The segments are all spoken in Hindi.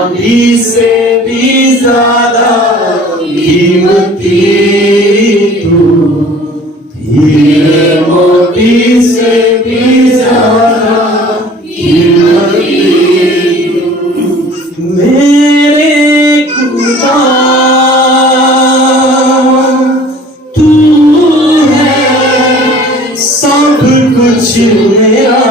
चांदी से भी ज्यादा कीमती तू, हीरे मोती से भी ज्यादा कीमती मेरे खुदा तू है सब कुछ मेरा।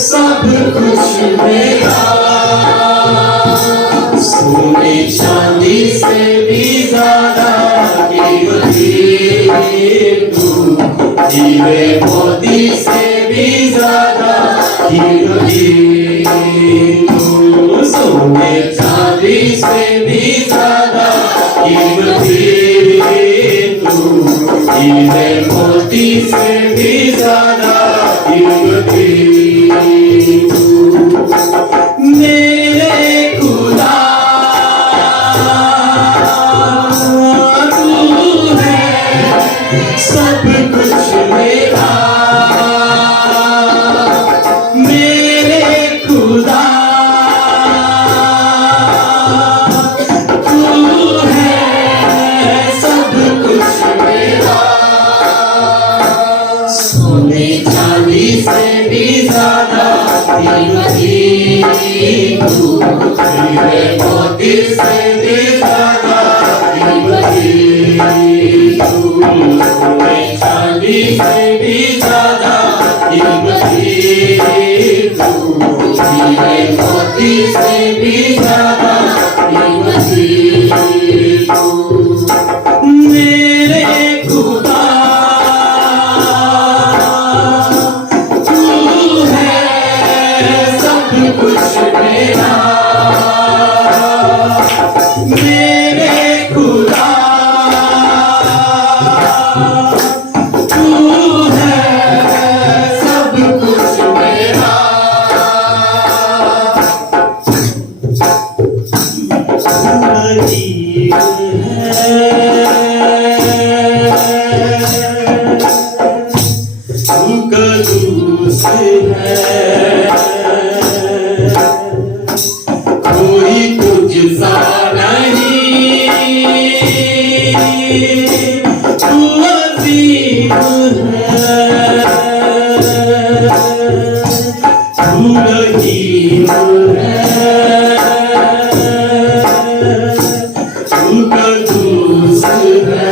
सब कुछ मेरा, सोने चांदी से भी ज्यादा कीमती तू, हीरे मोती से भी ज्यादा कीमती तू, सोने चांदी से भी ज्यादा कीमती तू, हीरे मोती से भी ज्यादा कीमती मेरे खुदा तू है सब कुछ मेरा। मेरे खुदा तू है सब कुछ मेरा, सोने चांदी से भी ज्यादा कीमती तू, हीरे मोती से भी ज्यादा कीमती तू, सोने चांदी से भी ज्यादा कीमती तू, हीरे मोती से भी ज्यादा कीमती तू मेरे खुदा कुछ मेरा। मेरे खुदा तू है सब कुछ मेरा। अजीब है तू कदूस है, कोई तुझसा नहीं, तू अजीब है, तू रहीम है, तू कदूस है,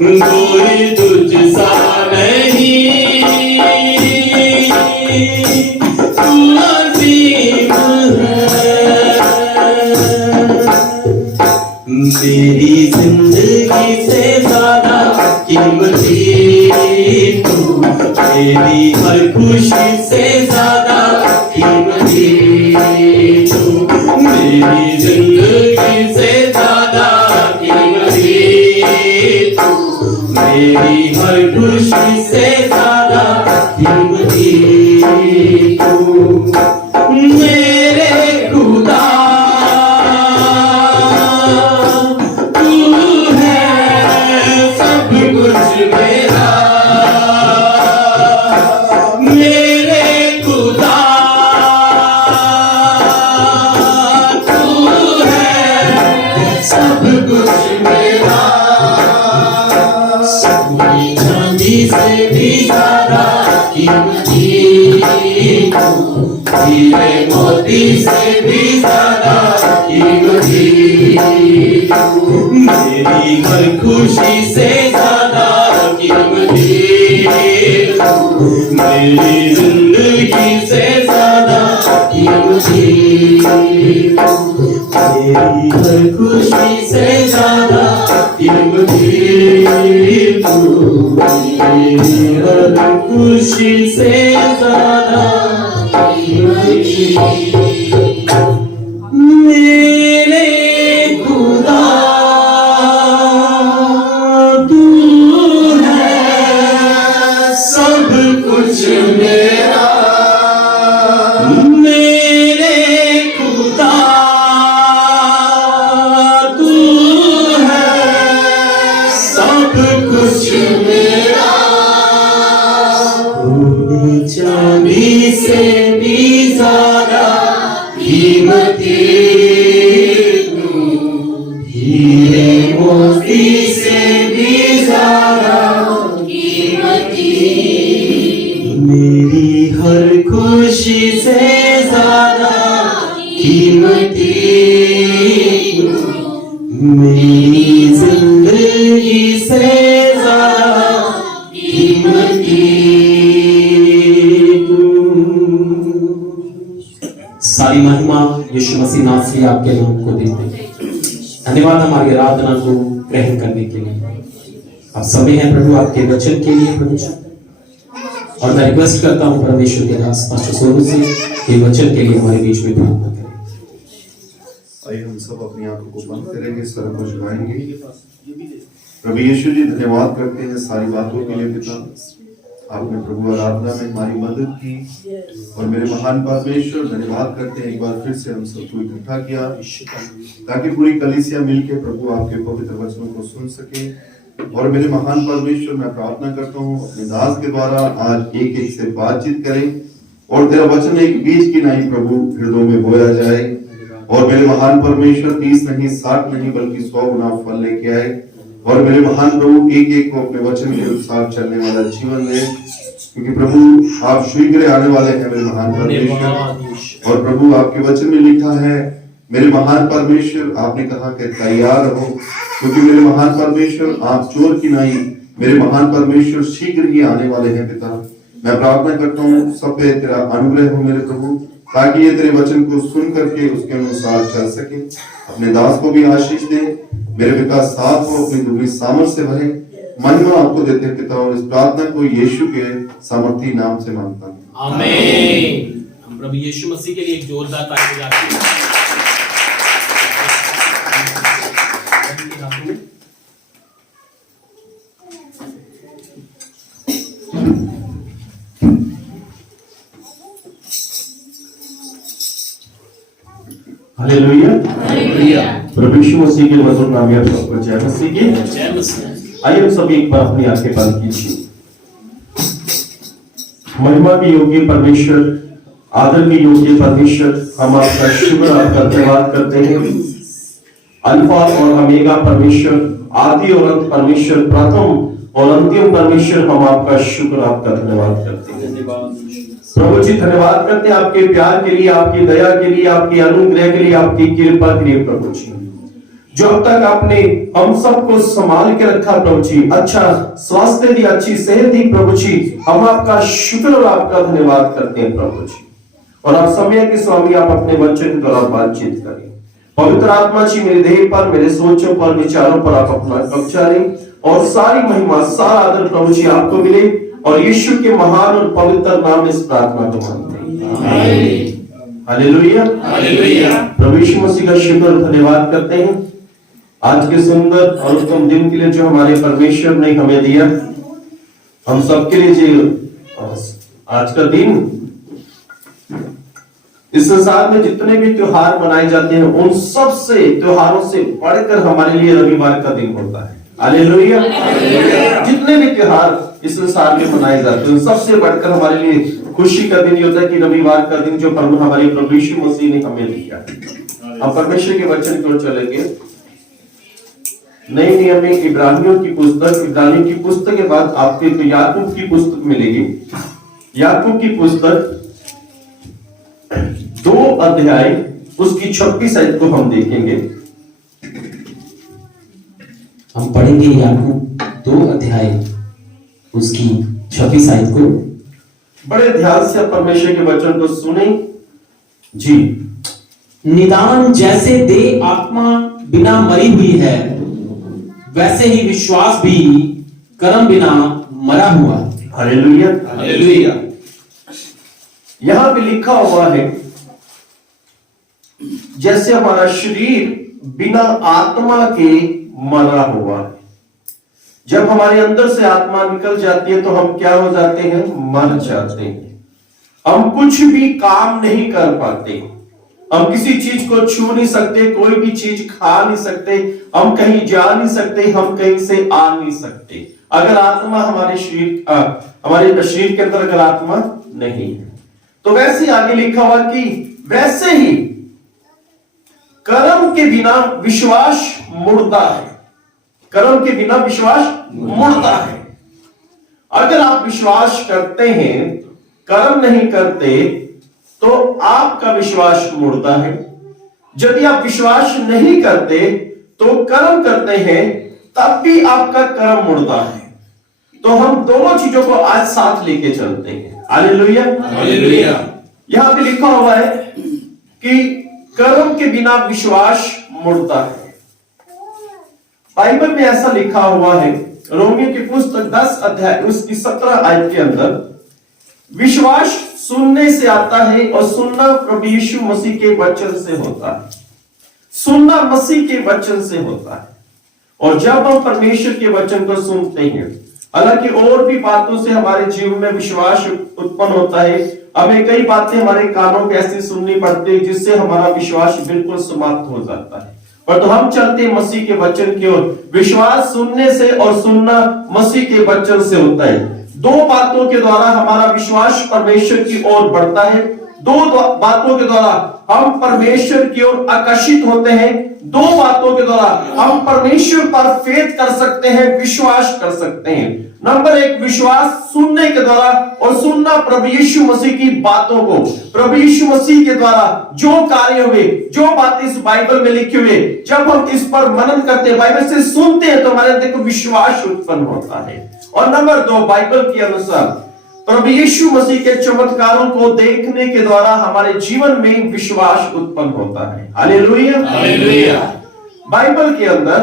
कोई तुझसा नहीं, तू अजीब है। मेरी जिंदगी से ज्यादा कीमती तू, मेरी हर खुशी से ज्यादा कीमती तू, मेरी जिंदगी से ज्यादा कीमती तू, मेरी हर खुशी से ज्यादा कीमती तू मेरे खुदा तू है सब कुछ मेरा। मेरे खुदा तू है सब कुछ मेरा, सोने चांदी से भी ज्यादा कीमती तू, हीरे मोती से भी ज्यादा कीमती तू, मेरी हर खुशी से ज्यादा कीमती तू, मेरी जिंदगी से ज्यादा कीमती तू, मेरी हर खुशी से ज्यादा कीमती तू, मेरी हर खुशी से ज्यादा मेरे खुदा तू है सब कुछ मेरा। मेरे खुदा तू मेरी हर खुशी से ज्यादा कीमती, मेरी जिंदगी से ज्यादा कीमती तू। सारी महिमा यीशु मसीह नाम से आपके नाम को देते हैं। धन्यवाद हमारी आराधना को ग्रहण करने के लिए। अब समय है प्रभु आपके वचन के लिए प्रभु जी, और मैं रिक्वेस्ट करता हूँ परमेश्वर के दास पास्टर सोनू से कि वचन के लिए हमारे बीच में प्रार्थना करें। आइए हम सब अपनी आंखों को बंद करेंगे, सर को झुकाएंगे। प्रभु यीशु जी धन्यवाद करते हैं सारी बातों के लिए पिता। आपने प्रभु आराधना में हमारी मदद की, और मेरे महान परमेश्वर धन्यवाद करते हैं एक बार फिर से हम सबको इकट्ठा किया ताकि पूरी कलीसिया मिलकर प्रभु आपके पवित्र वचनों को सुन सके। और मेरे महान परमेश्वर मैं प्रार्थना करता हूँ अपने दास के द्वारा आज एक एक से बातचीत करें, और तेरा वचन एक बीज की नहीं प्रभु हृदयों में बोया जाए, और मेरे महान परमेश्वर 30 नहीं 60 नहीं बल्कि 100 गुना फल लेके आए। और मेरे महान प्रभु एक एक को अपने वचन के अनुसार चलने वाला जीवन दे, क्योंकि प्रभु आप शीघ्र आने वाले हैं मेरे महान परमेश्वर। और प्रभु आपके वचन में लिखा है मेरे महान परमेश्वर, आपने कहा कि तैयार रहो, क्योंकि मेरे महान परमेश्वर आप चोर की नहीं, मेरे महान परमेश्वर शीघ्र ही आने वाले हैं पिता। मैं प्रार्थना करता हूँ सब पे तेरा अनुग्रह हो मेरे प्रभु, ताकि ये तेरे वचन को सुन करके उसके अनुसार चल सके। अपने दास को भी आशीष दे, मेरे पिता साथ हो, अपनी दुबली सामर्थ से भरे। महिमा आपको देते हैं पिता, और इस प्रार्थना को यीशु के सामर्थी नाम से मांगता हूँ, आमीन। हम प्रभु यीशु मसीह के लिए एक जोरदार ताली बजाते हैं। हालेलुया, प्रभु यीशु मसीह के मधुर नाम में आप सबको जय मसीह की। आइए हम सब एक बार अपनी आंखें बंद कीजिए। महिमा के योग्य परमेश्वर, आदर के योग्य परमेश्वर, हम आपका शुक्र आपका धन्यवाद करते हैं। अल्फा और ओमेगा परमेश्वर, आदि और अंत परमेश्वर, प्रथम और अंतिम परमेश्वर, हम आपका शुक्र आपका धन्यवाद करते हैं। प्रभु जी धन्यवाद करते हैं आपके प्यार के लिए, आपकी दया के लिए, आपके अनुग्रह के लिए, आपकी कृपा के लिए प्रभु जी, जो अब तक आपने हम सबको संभाल के रखा प्रभु जी, अच्छा स्वास्थ्य दी, अच्छी सेहत दी प्रभु जी, हम आपका शुक्र और आपका धन्यवाद करते हैं प्रभु जी। और आप समय के स्वामी आप अपने बच्चों के द्वारा बातचीत करें। पवित्र आत्मा जी मेरे देह पर, मेरे सोचों पर, विचारों पर आप अपना कब्जा लें, और सारी महिमा सारा आदर प्रभु जी आपको मिले, और यीशु के महान और पवित्र नाम में इस प्रार्थना को मांगते हैं, हालेलुया। प्रभु यीशु मसीह का शुक्र और धन्यवाद करते हैं आज के सुंदर और उत्तम दिन के लिए जो हमारे परमेश्वर ने हमें दिया। हम सबके लिए जो आज का दिन, इस संसार में जितने भी त्योहार मनाए जाते हैं उन सब से त्योहारों से बढ़कर हमारे लिए रविवार का दिन होता है, हालेलुया। जितने भी त्योहार इस संसार में मनाए जाते हैं सबसे बढ़कर हमारे लिए खुशी का दिन होता है कि रविवार का दिन जो प्रभु हमारे प्रभु यीशु मसीह ने हमें दिया। हम परमेश्वर के वचन की ओर चलेंगे। नए नियम में इब्रानियों की पुस्तक के बाद आपके तो याकूब की पुस्तक मिलेगी। याकूब की पुस्तक 2 अध्याय उसकी 26 आयत को हम देखेंगे। हम पढ़ेंगे याकूब 2 अध्याय उसकी 26 आयत को। बड़े ध्यान से परमेश्वर के वचन को सुने जी। निदान जैसे देह आत्मा बिना मरी हुई है, वैसे ही विश्वास भी कर्म बिना मरा हुआ है। Hallelujah, hallelujah. यहां पे लिखा हुआ है जैसे हमारा शरीर बिना आत्मा के मरा हुआ है। जब हमारे अंदर से आत्मा निकल जाती है तो हम क्या हो जाते हैं? मर जाते हैं। हम कुछ भी काम नहीं कर पाते, हम किसी चीज को छू नहीं सकते, कोई भी चीज खा नहीं सकते, हम कहीं जा नहीं सकते, हम कहीं से आ नहीं सकते अगर आत्मा हमारे शरीर के अंदर अगर आत्मा नहीं है। तो वैसे आगे लिखा हुआ कि वैसे ही कर्म के बिना विश्वास मुर्दा है। कर्म के बिना विश्वास मुर्दा है। अगर आप विश्वास करते हैं, कर्म नहीं करते, तो आपका विश्वास मुर्दा है। यदि आप विश्वास नहीं करते तो कर्म करते हैं, तब भी आपका कर्म मुर्दा है। तो हम दोनों चीजों को आज साथ लेके चलते हैं। Hallelujah, hallelujah. यहां पे लिखा हुआ है कि कर्म के बिना विश्वास मुर्दा है। बाइबल में ऐसा लिखा हुआ है, रोमियो की पुस्तक 10 अध्याय उसकी 17 आयत के अंदर, विश्वास सुनने से आता है और सुनना प्रभु यीशु मसीह के वचन से होता है। सुनना मसीह के वचन से होता है। और जब हम परमेश्वर के वचन को सुनते हैं, हालांकि और भी बातों से हमारे जीवन में विश्वास उत्पन्न होता है, हमें कई बातें हमारे कानों पे ऐसी सुननी पड़ती है जिससे हमारा विश्वास बिल्कुल समाप्त हो जाता है। पर तो हम चलते हैं मसीह के वचन की ओर। विश्वास सुनने से और सुनना मसीह के वचन से होता है। दो बातों के द्वारा हमारा विश्वास परमेश्वर की ओर बढ़ता है। दो बातों के द्वारा हम परमेश्वर की ओर आकर्षित होते हैं। दो बातों के द्वारा हम परमेश्वर पर फेथ कर सकते हैं, विश्वास कर सकते हैं। नंबर एक, विश्वास सुनने के द्वारा, और सुनना प्रभु यीशु मसीह की बातों को। प्रभु यीशु मसीह के द्वारा जो कार्य हुए, जो बातें इस बाइबल में लिखे हुए, जब हम इस पर मनन करते हैं, बाइबल से सुनते हैं, तो हमारे अंदर को विश्वास उत्पन्न होता है। और नंबर दो, बाइबल के अनुसार प्रभु यीशु मसीह के चमत्कारों को देखने के द्वारा हमारे जीवन में विश्वास उत्पन्न होता है। Hallelujah, hallelujah. बाइबल के अंदर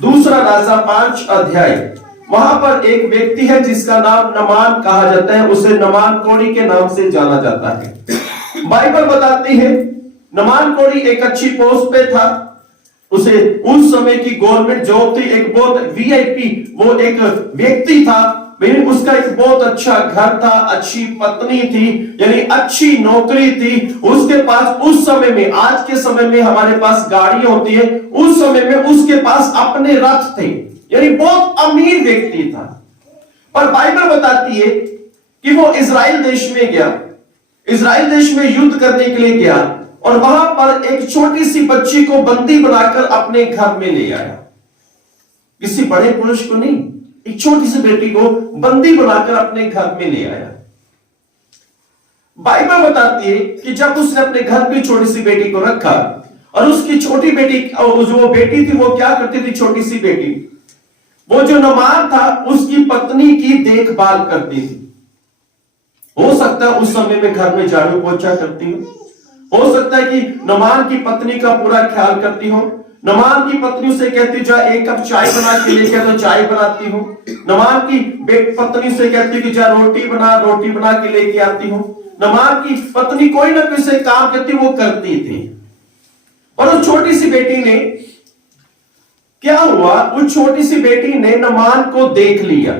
दूसरा राजा 5 अध्याय, वहां पर एक व्यक्ति है जिसका नाम नमान कहा जाता है। उसे नमान कोढ़ी के नाम से जाना जाता है। बाइबल बताती है नमान कोढ़ी एक अच्छी पोस्ट पे था। उसे उस समय की गवर्नमेंट जॉब थी, एक बहुत वीआईपी वो एक व्यक्ति था। उसका एक बहुत अच्छा घर था, अच्छी पत्नी थी, यानी अच्छी नौकरी थी। उसके पास उस समय में, आज के समय में हमारे पास गाड़ियां होती है, उस समय में उसके पास अपने रथ थे, यानी बहुत अमीर व्यक्ति था। पर बाइबल बताती है कि वो इजराइल देश में गया, इजराइल देश में युद्ध करने के लिए गया, और वहां पर एक छोटी सी बच्ची को बंदी बनाकर अपने घर में ले आया। किसी बड़े पुरुष को नहीं, एक छोटी सी बेटी को बंदी बनाकर अपने घर में ले आया। बाइबल बताती है कि जब उसने अपने घर में छोटी सी बेटी को रखा, और उसकी छोटी बेटी, जो वो बेटी थी, वो क्या करती थी, छोटी सी बेटी, वो जो नमान था उसकी पत्नी की देखभाल करती थी। हो सकता है उस समय में घर में झाड़ू पोछा करती हो सकता है कि नमान की पत्नी का पूरा ख्याल करती हो। नमान की पत्नी उसे कहती, जा एक कप चाय बना के लेके, तो चाय बनाती हूँ। नमान की पत्नी से कहती कि जा रोटी बना के लेके आती हूँ। नमान की पत्नी कोई ना कोई से काम करती, वो करती थी। और उस छोटी सी बेटी ने क्या हुआ, उस छोटी सी बेटी ने नमान को देख लिया।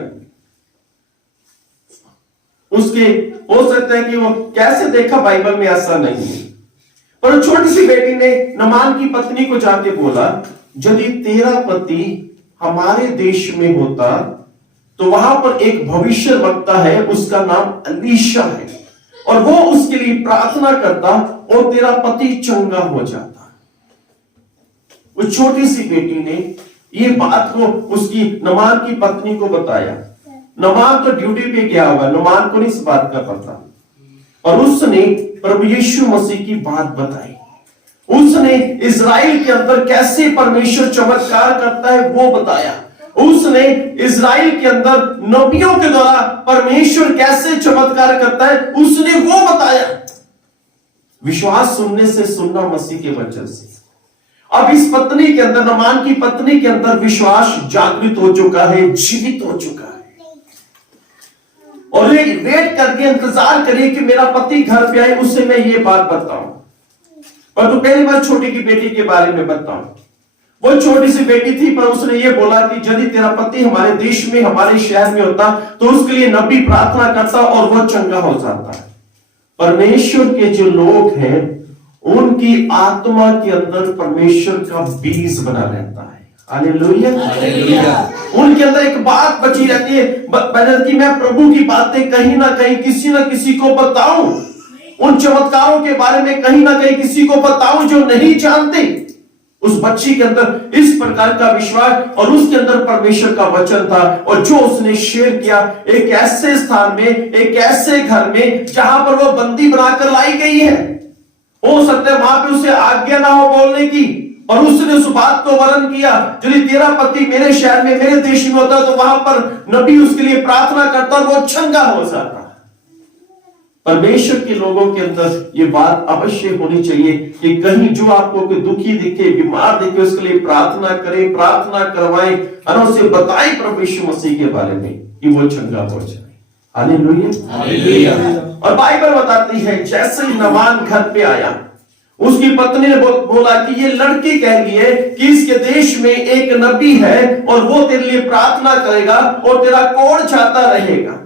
उसके हो सकता है कि वो कैसे देखा, बाइबल में ऐसा नहीं है, पर छोटी सी बेटी ने नमान की पत्नी को जाके बोला, यदि तेरा पति हमारे देश में होता तो वहां पर एक भविष्य वक्ता है, उसका नाम अलीशा है, और वो उसके लिए प्रार्थना करता और तेरा पति चंगा हो जाता। उस छोटी सी बेटी ने ये बात को उसकी नमान की पत्नी को बताया। नमान तो ड्यूटी पे गया होगा, नमान को नहीं इस बात का पता, और उसने प्रभु यीशु मसीह की बात बताई। उसने इजराइल के अंदर कैसे परमेश्वर चमत्कार करता है वो बताया। उसने इजराइल के अंदर नबियों के द्वारा परमेश्वर कैसे चमत्कार करता है, उसने वो बताया। विश्वास सुनने से, सुनना मसीह के वचन से। अब इस पत्नी के अंदर, नमान की पत्नी के अंदर विश्वास जागृत हो चुका है, जीवित हो चुका है, और ये वेट करके इंतजार करिए कि मेरा पति घर पे आए, उससे मैं ये बात बताऊं। पर तो पहली बार छोटी की बेटी के बारे में बताऊं। वो छोटी सी बेटी थी, पर उसने ये बोला कि यदि तेरा पति हमारे देश में, हमारे शहर में होता तो उसके लिए नबी प्रार्थना करता और वो चंगा हो जाता है। परमेश्वर के जो लोग हैं उनकी आत्मा के अंदर परमेश्वर का बीज बना रहता है। हालेलुया, उनके अंदर एक बात बची रहती है कि मैं प्रभु की बातें कहीं ना कहीं किसी ना किसी को बताऊं, उन चमत्कारों के बारे में कहीं ना कहीं किसी को बताऊं जो नहीं जानते। उस बच्ची के अंदर इस प्रकार का विश्वास और उसके अंदर परमेश्वर का वचन था, और जो उसने शेयर किया एक ऐसे स्थान में, एक ऐसे घर में जहां पर वो बंदी बनाकर लाई गई है। हो सकता है वहां पे उसे आज्ञा ना हो बोलने की, और उसने उस बात को वर्णन किया, यदि तेरा पति मेरे शहर में, मेरे देश में होता तो वहां पर नबी उसके लिए प्रार्थना करता और वो चंगा हो जाता। परमेश्वर के लोगों के अंदर ये बात अवश्य होनी चाहिए कि कहीं जो आपको कोई दुखी दिखे, बीमार दिखे, उसके लिए प्रार्थना करें, प्रार्थना करवाएं और उसे बताएं परमेश्वर मसीह के बारे में कि वो चंगा हो जाए। हालेलुया। और बाइबल बताती है जैसे ही नामान घर पे आया, उसकी पत्नी ने बोला कि ये लड़की कह रही है कि इसके देश में एक नबी है और वो तेरे लिए प्रार्थना करेगा और तेरा कोढ़ जाता रहेगा।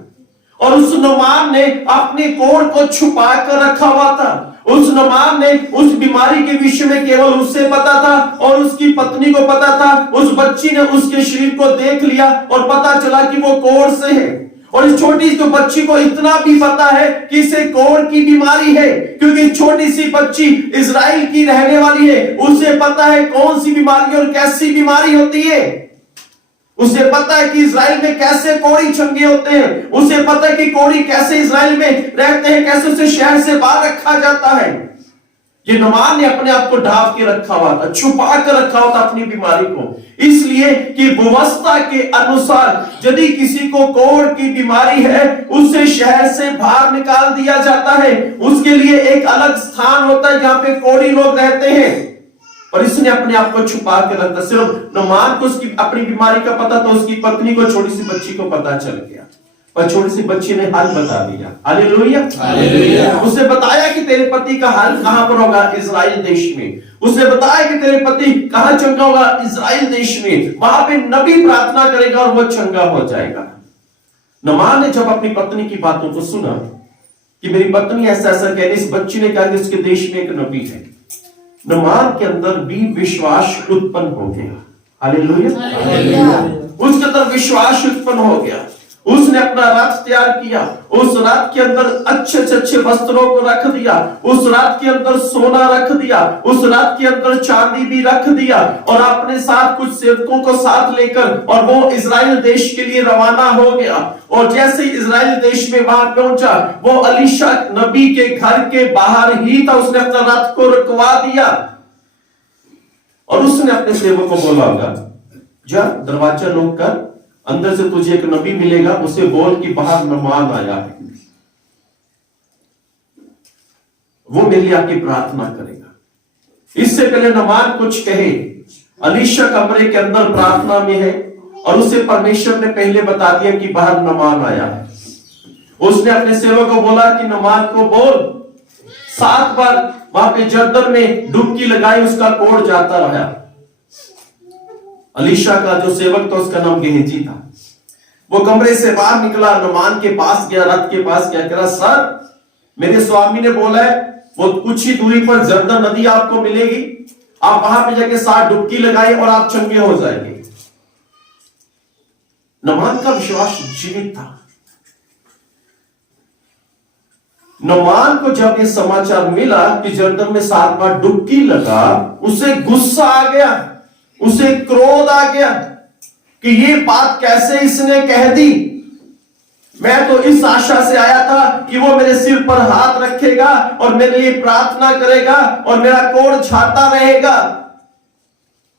और उस नुमान ने अपने कोढ़ को छुपा कर रखा हुआ था। उस नुमान ने उस बीमारी के विषय में केवल उससे पता था और उसकी पत्नी को पता था। उस बच्ची ने उसके शरीर को देख लिया और पता चला कि वो कोढ़ से है। और इस छोटी सी बच्ची को इतना भी पता है कि इसे कोढ़ की बीमारी है, क्योंकि छोटी सी बच्ची इजराइल की रहने वाली है। उसे पता है कौन सी बीमारी और कैसी बीमारी होती है। उसे पता है कि इजराइल में कैसे कोढ़ी चंगे होते हैं। उसे पता है कि कोढ़ी कैसे इजराइल में रहते हैं, कैसे उसे शहर से बाहर रखा जाता है। ये नुमान ने अपने आप को ढांप के रखा हुआ था, छुपा कर रखा हुआ था अपनी बीमारी को, इसलिए कि व्यवस्था के अनुसार यदि किसी को कोढ़ की बीमारी है उसे शहर से बाहर निकाल दिया जाता है। उसके लिए एक अलग स्थान होता है जहां पे कोढ़ी लोग रहते हैं। और इसने अपने आप को छुपा के रखा। सिर्फ नुमान को उसकी अपनी बीमारी का पता था, उसकी पत्नी को, छोटी सी बच्ची को पता चल गया, पर छोटी सी बच्ची ने हाल बता दिया। हालेलुया। उसे बताया कि तेरे पति का हाल कहां पर होगा, इजराइल देश में। उसे बताया कि तेरे पति कहां चंगा होगा, इजराइल देश में। वहां पे नबी प्रार्थना करेगा और वो चंगा हो जाएगा। नुमान ने जब अपनी पत्नी की बातों को सुना कि मेरी पत्नी ऐसा ऐसा कह रही, इस बच्ची ने कहा कि उसके देश में एक नबी है, नुमान के अंदर भी विश्वास उत्पन्न हो गया। हालेलुया। उसके अंदर विश्वास उत्पन्न हो गया। उसने अपना रथ तैयार किया, उस रथ के अंदर अच्छे अच्छे वस्त्रों को रख दिया, उस रथ के अंदर सोना रख दिया, उस रथ के अंदर चांदी भी रख दिया, और अपने साथ कुछ सेवकों को साथ लेकर और वो इजराइल देश के लिए रवाना हो गया। और जैसे ही इजराइल देश में वहां पहुंचा, वो अलीशा नबी के घर के बाहर ही था। उसने अपना रथ को रुकवा दिया और उसने अपने सेवक को बोला होगा, जा दरवाजा लोग कर, अंदर से तुझे एक नबी मिलेगा, उसे बोल कि बाहर नुमान आया है, वो मेरे लिए आपकी प्रार्थना करेगा। इससे पहले नुमान कुछ कहे, अलीशा कमरे के अंदर प्रार्थना में है और उसे परमेश्वर ने पहले बता दिया कि बाहर नुमान आया है। उसने अपने सेवक को बोला कि नुमान को बोल 7 बार वहां पे जर्दन में डुबकी लगाई, उसका कोढ़ जाता रहा। अलीशा का जो सेवक था उसका नाम गेहजी था। वो कमरे से बाहर निकला, नुमान के पास गया, रथ के पास गया, कह रहा सर मेरे स्वामी ने बोला है वो कुछ ही दूरी पर जर्दन नदी आपको मिलेगी, आप वहां पे जाके 7 डुबकी लगाए और आप चंगे हो जाएंगे। नुमान का विश्वास जीवित था। नुमान को जब ये समाचार मिला कि जर्दन में 7 बार डुबकी लगा, उसे गुस्सा आ गया, उसे क्रोध आ गया कि ये बात कैसे इसने कह दी। मैं तो इस आशा से आया था कि वो मेरे सिर पर हाथ रखेगा और मेरे लिए प्रार्थना करेगा और मेरा कोढ़ छाता रहेगा।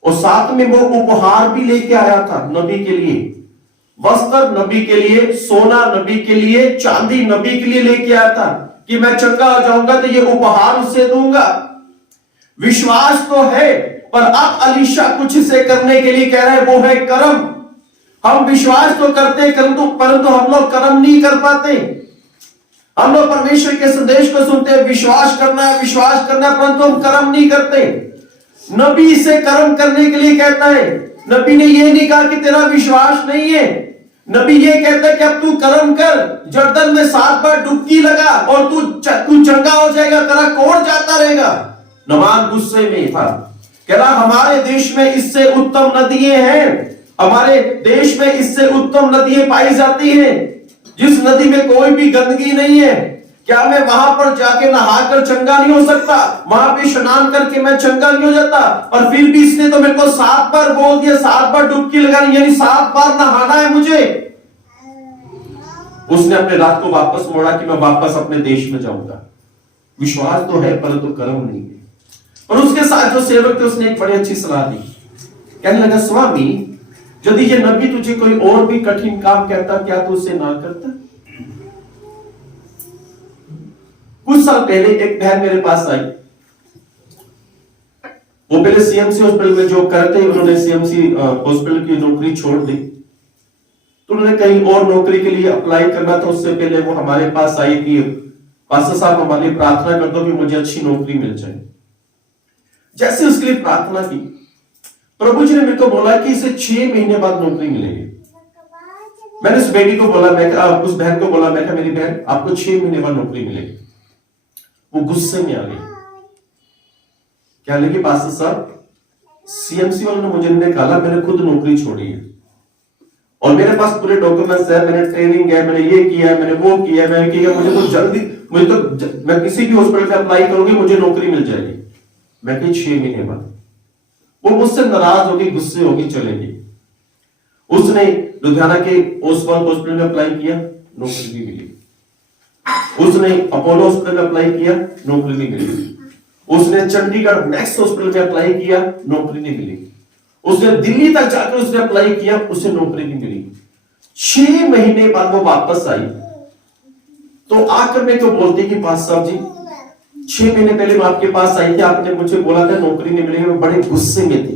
और साथ में वो उपहार भी लेके आया था नबी के लिए, वस्त्र नबी के लिए, सोना नबी के लिए, चांदी नबी के लिए लेके आया था कि मैं चंगा हो जाऊंगा तो ये उपहार उसे दूंगा। विश्वास तो है, पर अब अलीशा कुछ से करने के लिए कह रहा है, वो है कर्म। हम विश्वास तो करते हैं परंतु हम लोग कर्म नहीं कर पाते। हम लोग परमेश्वर के संदेश को सुनते हैं, विश्वास करना है, परंतु हम कर्म नहीं करते। नबी से कर्म करने के लिए कहता है। नबी ने ये नहीं कहा कि तेरा विश्वास नहीं है, नबी ये कहता है कि अब तू कर्म कर, जर्दन में 7 बार डुबकी लगा और तू चंगा हो जाएगा, तेरा कोढ़ जाता रहेगा। नुमान गुस्से में था, कह रहा हमारे देश में इससे उत्तम नदियां हैं, हमारे देश में इससे उत्तम नदियां पाई जाती हैं, जिस नदी में कोई भी गंदगी नहीं है। क्या मैं वहां पर जाके नहाकर चंगा नहीं हो सकता? वहां पे स्नान करके मैं चंगा नहीं हो जाता? और फिर भी इसने तो मेरे को 7 बार बोल दिया, 7 बार डुबकी लगानी, यानी 7 बार नहाना है मुझे। उसने अपने रात को वापस मोड़ा कि मैं वापस अपने देश में जाऊंगा। विश्वास तो है परंतु कर्म नहीं है। और उसके साथ जो सेवक थे उसने एक बड़ी अच्छी सलाह दी। कहने लगा, स्वामी यदि ये नबी तुझे कोई और भी कठिन काम कहता, क्या तू उसे ना करता? कुछ साल पहले एक बहन मेरे पास आई। वो पहले सीएमसी हॉस्पिटल में जॉब करते, उन्होंने सीएमसी हॉस्पिटल की नौकरी छोड़ दी, तो उन्होंने कहीं और नौकरी के लिए अप्लाई करना था। उससे पहले वो हमारे पास आई कि पास्टर साहब हमारे लिए प्रार्थना कर दो कि मुझे अच्छी नौकरी मिल जाए। जैसे उसके लिए प्रार्थना की, प्रभु जी ने मेरे को बोला कि इसे 6 महीने बाद नौकरी मिलेगी। मैंने उस बेटी को बोला, उस बहन को बोला, मैं कहा मेरी बहन आपको 6 महीने बाद नौकरी मिलेगी। वो गुस्से में आ गई। क्या लगी, पास्टर साहब सीएमसी वालों ने मुझे निकाला, मैंने खुद नौकरी छोड़ी है और मेरे पास पूरे डॉक्यूमेंट्स है, मैंने ट्रेनिंग है, मैंने ये किया है, मैंने वो किया है, मैंने किया, मुझे तो जल्दी, मैं किसी भी हॉस्पिटल में अप्लाई करूंगी मुझे नौकरी मिल जाएगी। मैं कही 6 महीने बाद। वो मुझसे नाराज होगी, गुस्से होगी, चलेगी। उसने लुधियाना के ओसवाल हॉस्पिटल में अप्लाई किया, नौकरी भी मिली। उसने अपोलो हॉस्पिटल में अप्लाई किया, नौकरी नहीं मिली। उसने चंडीगढ़ मैक्स हॉस्पिटल में अप्लाई किया, नौकरी नहीं मिली। उसने दिल्ली तक जाकर उसने अप्लाई किया, उसे नौकरी नहीं मिली। 6 महीने बाद वो वापस आई तो आकर मेरे को बोलती कि पास्टर साहब जी 6 महीने पहले मैं आपके पास आई थी, आपने मुझे बोला था नौकरी नहीं मिलेगी। मैं बड़े गुस्से में थी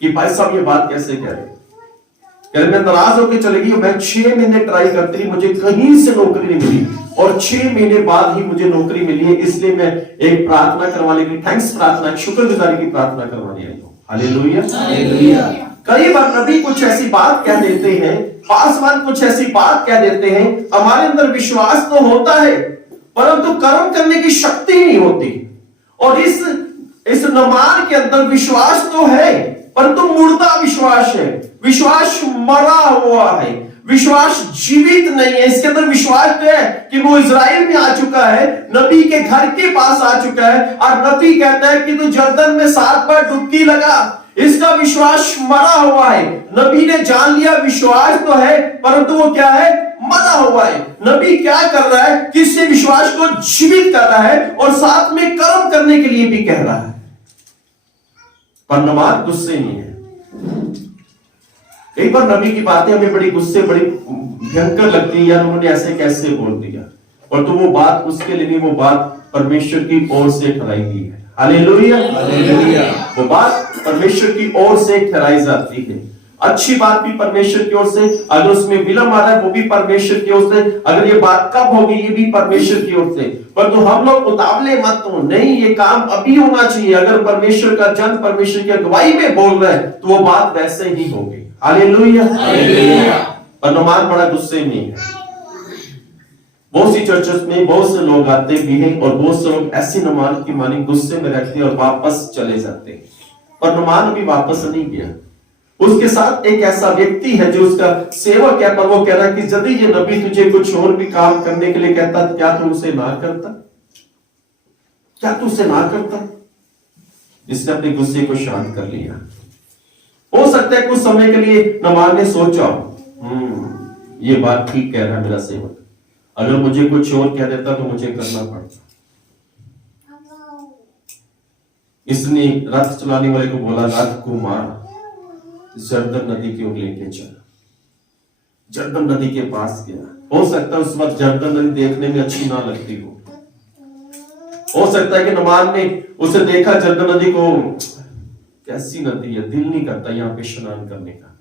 कि भाई साहब ये बात कैसे कह रहे, मैं नाराज होकर चलेगी। मैं 6 महीने ट्राई करती रही, मुझे कहीं से नौकरी नहीं मिली और 6 महीने बाद ही मुझे नौकरी मिली है। इसलिए मैं एक प्रार्थना करवाने की, थैंक्स प्रार्थना, शुक्रगुजारी की प्रार्थना करवाने आई हूं। Hallelujah, hallelujah. कई बार नबी कुछ ऐसी बात कह देते हैं, पासवान कुछ ऐसी बात कह देते हैं, हमारे अंदर विश्वास तो होता है परंतु कर्म करने की शक्ति नहीं होती। और इस नमान के अंदर विश्वास तो है परंतु मुर्दा विश्वास है, विश्वास मरा हुआ है, विश्वास जीवित नहीं है। इसके अंदर विश्वास तो है कि वो इजराइल में आ चुका है, नबी के घर के पास आ चुका है और नबी कहता है कि तू जर्दन में 7 बार डुबकी लगा। इसका विश्वास मरा हुआ है। नबी ने जान लिया विश्वास तो है परंतु वो क्या है, मरा हुआ है। नबी क्या कर रहा है कि इससे विश्वास को जीवित कर रहा है और साथ में कर्म करने के लिए भी कह रहा है। पर नमाज गुस्से नहीं है। एक बार नबी की बातें हमें बड़ी गुस्से, बड़ी भयंकर लगती है, यार उन्होंने ऐसे कैसे बोल दिया। और तो वो बात उसके लिए नहीं, वो बात परमेश्वर की ओर से ठहराई गई है। Hallelujah, hallelujah. वो बात परमेश्वर की ओर से ठहराई जाती है। अच्छी बात भी परमेश्वर की ओर से, अगर उसमें विलंब आ रहा है वो भी परमेश्वर की ओर से, अगर ये बात कब होगी ये भी परमेश्वर की ओर से। परंतु हम लोग उतावले मत हो, नहीं ये काम अभी होना चाहिए। अगर परमेश्वर का जन परमेश्वर की अगुवाई में बोल रहा है तो वो बात वैसे ही होगी। Hallelujah, hallelujah. पर नुमान बड़ा गुस्से में है। बहुत सी चर्चेस में बहुत से लोग आते भी हैं और बहुत से लोग ऐसी नमाज की मानी गुस्से में रहते हैं और वापस चले जाते हैं। पर नुमान भी वापस नहीं गया। उसके साथ एक ऐसा व्यक्ति है जो उसका सेवक है, पर वो कह रहा है कि यदि ये नबी तुझे कुछ और भी काम करने के लिए कहता तो क्या तू उसे ना करता? क्या तू उसे ना करता? इसने अपने गुस्से को शांत कर लिया। हो सकता है कुछ समय के लिए नमान ने सोचा ये बात ठीक कह रहा है मेरा सेवक, अगर मुझे कुछ और कह देता तो मुझे करना पड़ता। इसने रथ चलाने वाले को बोला रथ को मार, जर्दन नदी की ओर लेके चला। जर्दन नदी के पास गया। हो सकता है उस वक्त जर्दन नदी देखने में अच्छी ना लगती हो सकता है कि नमान ने उसे देखा जर्दन नदी को, कैसी नदी है, दिल नहीं करता यहाँ पे स्नान करने का।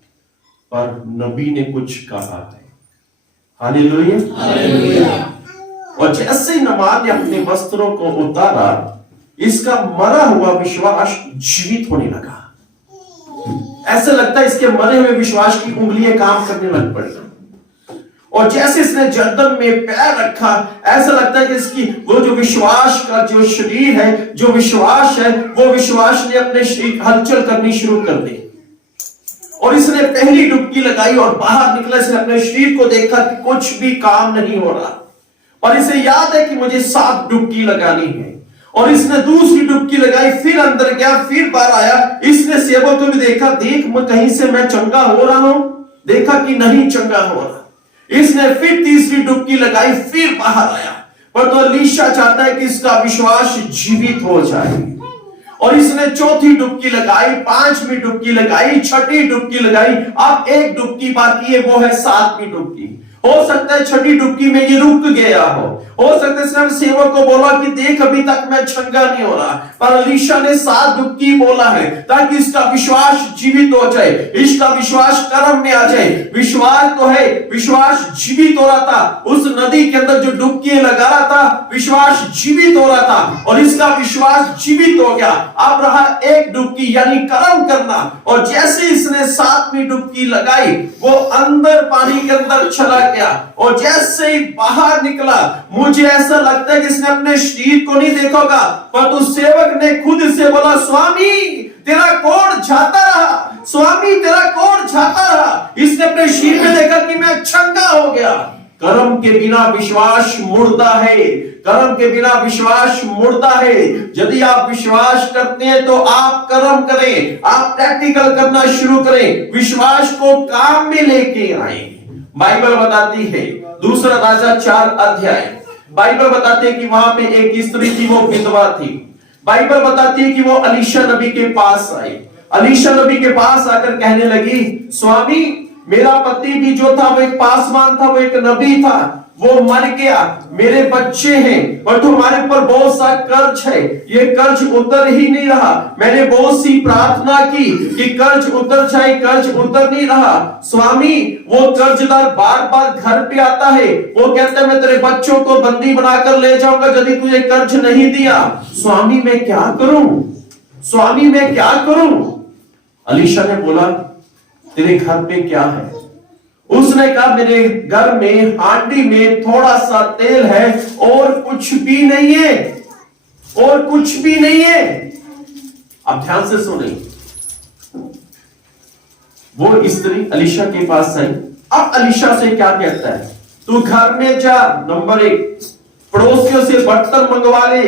पर नबी ने कुछ कहा है। Hallelujah, hallelujah. और जैसे नमान ने अपने वस्त्रों को उतारा, इसका मरा हुआ विश्वास जीवित होने लगा। ऐसे लगता है इसके मरे हुए विश्वास की उंगलियां काम करने लग पड़ी। और जैसे इसने जर्दन में पैर रखा, ऐसा लगता है कि इसकी वो जो विश्वास का जो शरीर है, जो विश्वास है, वो विश्वास ने अपने शरीर हलचल करनी शुरू कर दी। और इसने पहली डुबकी लगाई और बाहर निकला। इसने अपने शरीर को देखा कि कुछ भी काम नहीं हो रहा। और इसे याद है कि मुझे 7 डुबकी लगानी है। और इसने दूसरी डुबकी लगाई, फिर अंदर गया, फिर बाहर आया। इसने सेवक को भी देखा, देख कहीं से मैं चंगा हो रहा हूं, देखा कि नहीं चंगा हो रहा। इसने फिर तीसरी डुबकी लगाई, फिर बाहर आया। पर तो एलीशा चाहता है कि इसका विश्वास जीवित हो जाए। और इसने चौथी डुबकी लगाई, 5वीं डुबकी लगाई, 6ठी डुबकी लगाई। अब एक डुबकी बाकी है, वो है 7वीं डुबकी। हो सकता है 6ठी डुबकी में ये रुक गया हो सकता है इसने सेवक को बोला कि देख अभी तक मैं चंगा नहीं हो रहा। पर एलीशा ने 7 डुबकी बोला है ताकि इसका विश्वास जीवित हो जाए, इसका विश्वास कर्म में आ जाए। विश्वास तो है, विश्वास जीवित हो रहा था। उस नदी के अंदर जो डुबकी लगा रहा था, विश्वास जीवित हो रहा था और इसका विश्वास जीवित हो गया। अब रहा एक डुबकी यानी कर्म करना। और जैसे इसने 7वीं डुबकी लगाई, वो अंदर पानी के अंदर चला गया। और जैसे ही बाहर निकला, मुझे ऐसा लगता है कि इसने अपने शरीर को नहीं देखा होगा, पर तो सेवक ने खुद से बोला, स्वामी तेरा कोढ़ जाता रहा, स्वामी तेरा कोढ़ जाता रहा। इसने अपने शरीर में देखा कि मैं चंगा हो गया। कर्म के बिना विश्वास मुर्दा है, कर्म के बिना विश्वास मुर्दा है। यदि आप विश्वास करते हैं तो आप कर्म करें, आप प्रैक्टिकल करना शुरू करें, विश्वास को काम में लेके आए। बाइबल बताती है, दूसरा राजा 4 अध्याय, बाइबल बताती है कि वहां पे एक स्त्री थी, वो विधवा थी। बाइबल बताती है कि वो एलीशा नबी के पास आई। एलीशा नबी के पास आकर कहने लगी, स्वामी मेरा पति भी जो था वो एक पासवान था, वो एक नबी था, वो मर गया, मेरे बच्चे हैं, पर तुम्हारे ऊपर बहुत सा कर्ज है, ये कर्ज उतर ही नहीं रहा। मैंने बहुत सी प्रार्थना की कि कर्ज उतर जाए, कर्ज उतर नहीं रहा। स्वामी वो कर्जदार बार बार घर पे आता है, वो कहता है मैं तेरे बच्चों को बंदी बनाकर ले जाऊंगा यदि तुझे कर्ज नहीं दिया। स्वामी मैं क्या करूं, स्वामी मैं क्या करूं? एलीशा ने बोला, तेरे घर पे क्या है? उसने कहा, मेरे घर में हांडी में थोड़ा सा तेल है और कुछ भी नहीं है, और कुछ भी नहीं है। अब ध्यान से सुने, वो स्त्री एलीशा के पास आई। अब एलीशा से क्या कहता है, तू घर में जा, नंबर 1, पड़ोसियों से बर्तन मंगवा ले,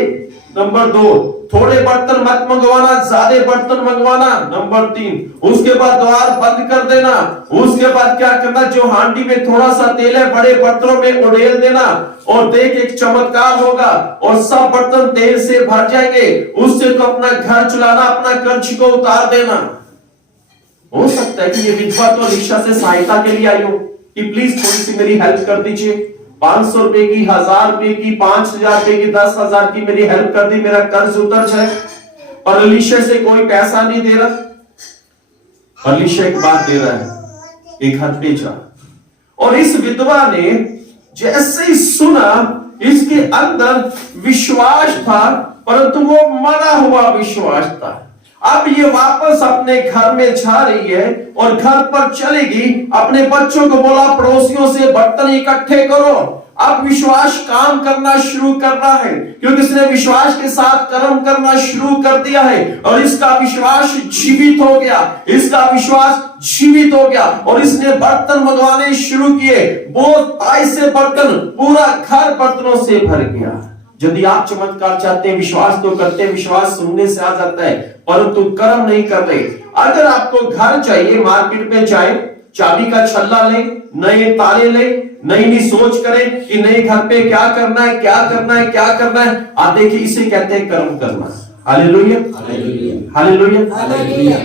नंबर 2, थोड़े बर्तन मत मंगवाना, ज्यादा बर्तन मंगवाना, नंबर 3, उसके बाद द्वार बंद कर देना। उसके बाद क्या करना, जो हांडी में थोड़ा सा तेल है बड़े बर्तनों में उड़ेल देना, और देख एक चमत्कार होगा और सब बर्तन तेल से भर जाएंगे। उससे तो अपना घर चलाना, अपना कर्ज को उतार देना। हो सकता है कि ये विधवा तो एलीशा से सहायता के लिए आई हो कि प्लीज थोड़ी सी मेरी हेल्प कर दीजिए, 500 रुपए की, 1000 रुपए की, 5000 रुपए की, 10,000 की मेरी हेल्प कर दी, मेरा कर्ज उतर जाए। और एलीशा से कोई पैसा नहीं दे रहा। एलीशा एक बात दे रहा है, एक घर पे जा। और इस विधवा ने जैसे ही सुना, इसके अंदर विश्वास था, परंतु वो मरा हुआ विश्वास था। अब ये वापस अपने घर में जा रही है और घर पर चलेगी। अपने बच्चों को बोला, पड़ोसियों से बर्तन इकट्ठे करो। अब विश्वास काम करना शुरू कर रहा है, क्योंकि इसने विश्वास के साथ कर्म करना शुरू कर दिया है। और इसका विश्वास जीवित हो गया, इसका विश्वास जीवित हो गया। और इसने बर्तन मंगवाने शुरू किए, बहुत ऐसे बर्तन, पूरा घर बर्तनों से भर गया। यदि आप चमत्कार चाहते हैं, विश्वास तो करते हैं, विश्वास सुनने से आ जाता है, परंतु कर्म नहीं कर रहे। अगर आपको घर चाहिए, मार्केट में जाए, चाबी का छल्ला ले, नए ताले ले, नई सोच करें कि नए घर पे क्या करना है, क्या करना है, क्या करना है। आप देखिए, इसे कहते हैं कर्म करना। Hallelujah, hallelujah, hallelujah.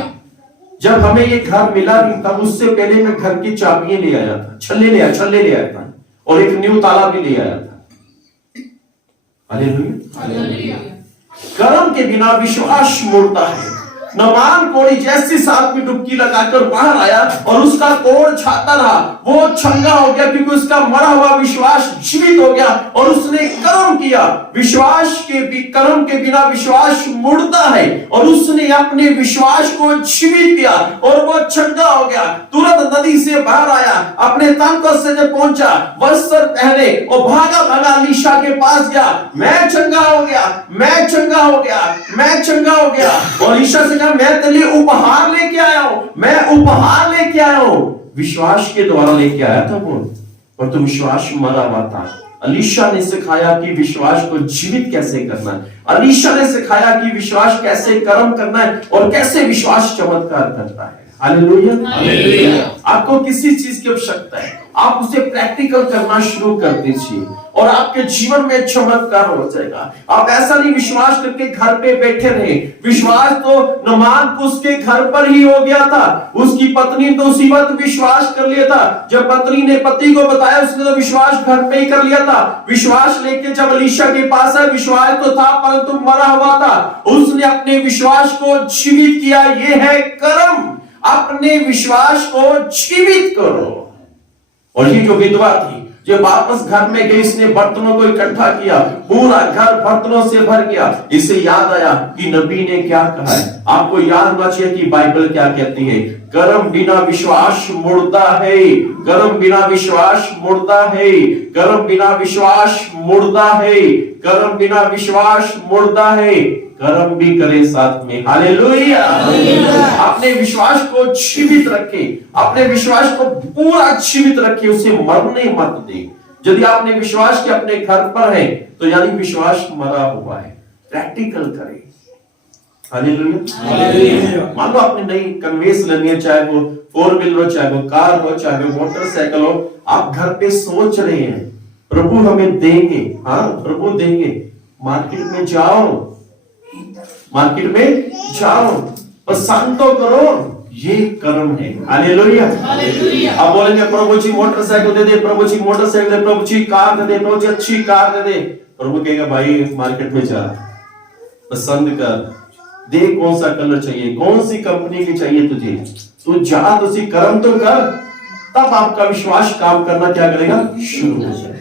जब हमें ये घर मिला नहीं था, उससे पहले मैं घर की चाबियां ले आया था, छल्ले ले आया था, और एक न्यू ताला भी ले आया था। हालेलुया। कर्म के बिना विश्वास मुड़ता है। नमान कोड़ी जैसी 7वीं डुबकी लगाकर बाहर आया और उसका कोढ़ छाता रहा, वो चंगा हो गया, क्योंकि उसका मरा हुआ विश्वास जीवित हो गया और उसने कर्म किया। कर्म के बिना विश्वास मुड़ता है, और उसने अपने विश्वास को जीवित किया और वो चंगा हो गया। तुरंत नदी से बाहर आया, अपने तंत्र से जब पहुंचा, वस्त्र पहने और भागा भागा एलीशा के पास गया। मैं चंगा हो गया, मैं चंगा हो गया, मैं चंगा हो गया। और एलीशा से मैं तेरे लिए उपहार लेके आया हूं, मैं उपहार लेके आया हूं। विश्वास के द्वारा लेके आया था वो, पर तो विश्वास मरा हुआ था। अलीशा ने सिखाया कि विश्वास को जीवित कैसे करना है, अलीशा ने सिखाया कि विश्वास कैसे कर्म करना है और कैसे विश्वास चमत्कार करता है। Hallelujah, hallelujah. आपको किसी चीज की आवश्यकता है, आप उसे प्रैक्टिकल करना शुरू कर दीजिए और आपके जीवन में चमत्कार हो जाएगा। आप ऐसा नहीं विश्वास करके घर पे बैठे रहे। विश्वास तो नमान को उसके घर पर ही हो गया था। उसकी पत्नी तो उसी वक्त विश्वास कर लिया था। जब पत्नी ने पति को बताया, उसने तो विश्वास घर पे ही कर लिया था। विश्वास लेके जब अलीशा के पास है, विश्वास तो था परंतु मरा हुआ था। उसने अपने विश्वास को जीवित किया। ये है कर्म। अपने विश्वास को जीवित करो। और ये जो विधवा थी, जो वापस घर में गई, इसने बर्तनों को इकट्ठा किया, पूरा घर बर्तनों से भर गया। इसे याद आया कि नबी ने क्या कहा है। आपको याद होना चाहिए कि बाइबल क्या कहती है। कर्म बिना विश्वास मुर्दा है, कर्म बिना विश्वास मुर्दा है, कर्म बिना विश्वास मुर्दा है, कर्म बिना विश्वास मुर्दा है। कर्म भी करे साथ में। हालेलुया। अपने विश्वास को जीवित रखे, अपने विश्वास को पूरा जीवित रखे, उसे मरने मत दे। यदि आपने विश्वास के अपने घर पर है तो यानी विश्वास मरा हुआ है। प्रैक्टिकल करें। हालेलुया। मान लो आपने नई कन्वेंस लेनी है, चाहे वो 4 व्हीलर हो, चाहे वो कार हो, चाहे वो मोटरसाइकिल हो। आप घर पे सोच रहे हैं प्रभु हमें देंगे। हाँ, प्रभु देंगे। मार्केट में जाओ, मार्केट में जाओ, पसंद तो करो। ये कर्म है। हालेलुया। अब बोलेंगे प्रभु जी मोटरसाइकिल दे दे, प्रभु जी मोटरसाइकिल दे, प्रभु जी कार दे दे, प्रभु जी अच्छी कार दे दे। प्रभु कहेगा भाई मार्केट में जा, पसंद कर, देख कौन सा कलर चाहिए, कौन सी कंपनी की चाहिए तुझे, तू जा, तुझे कर्म तो कर। तब आपका विश्वास काम करना क्या करेगा, शुरू हो जाएगा।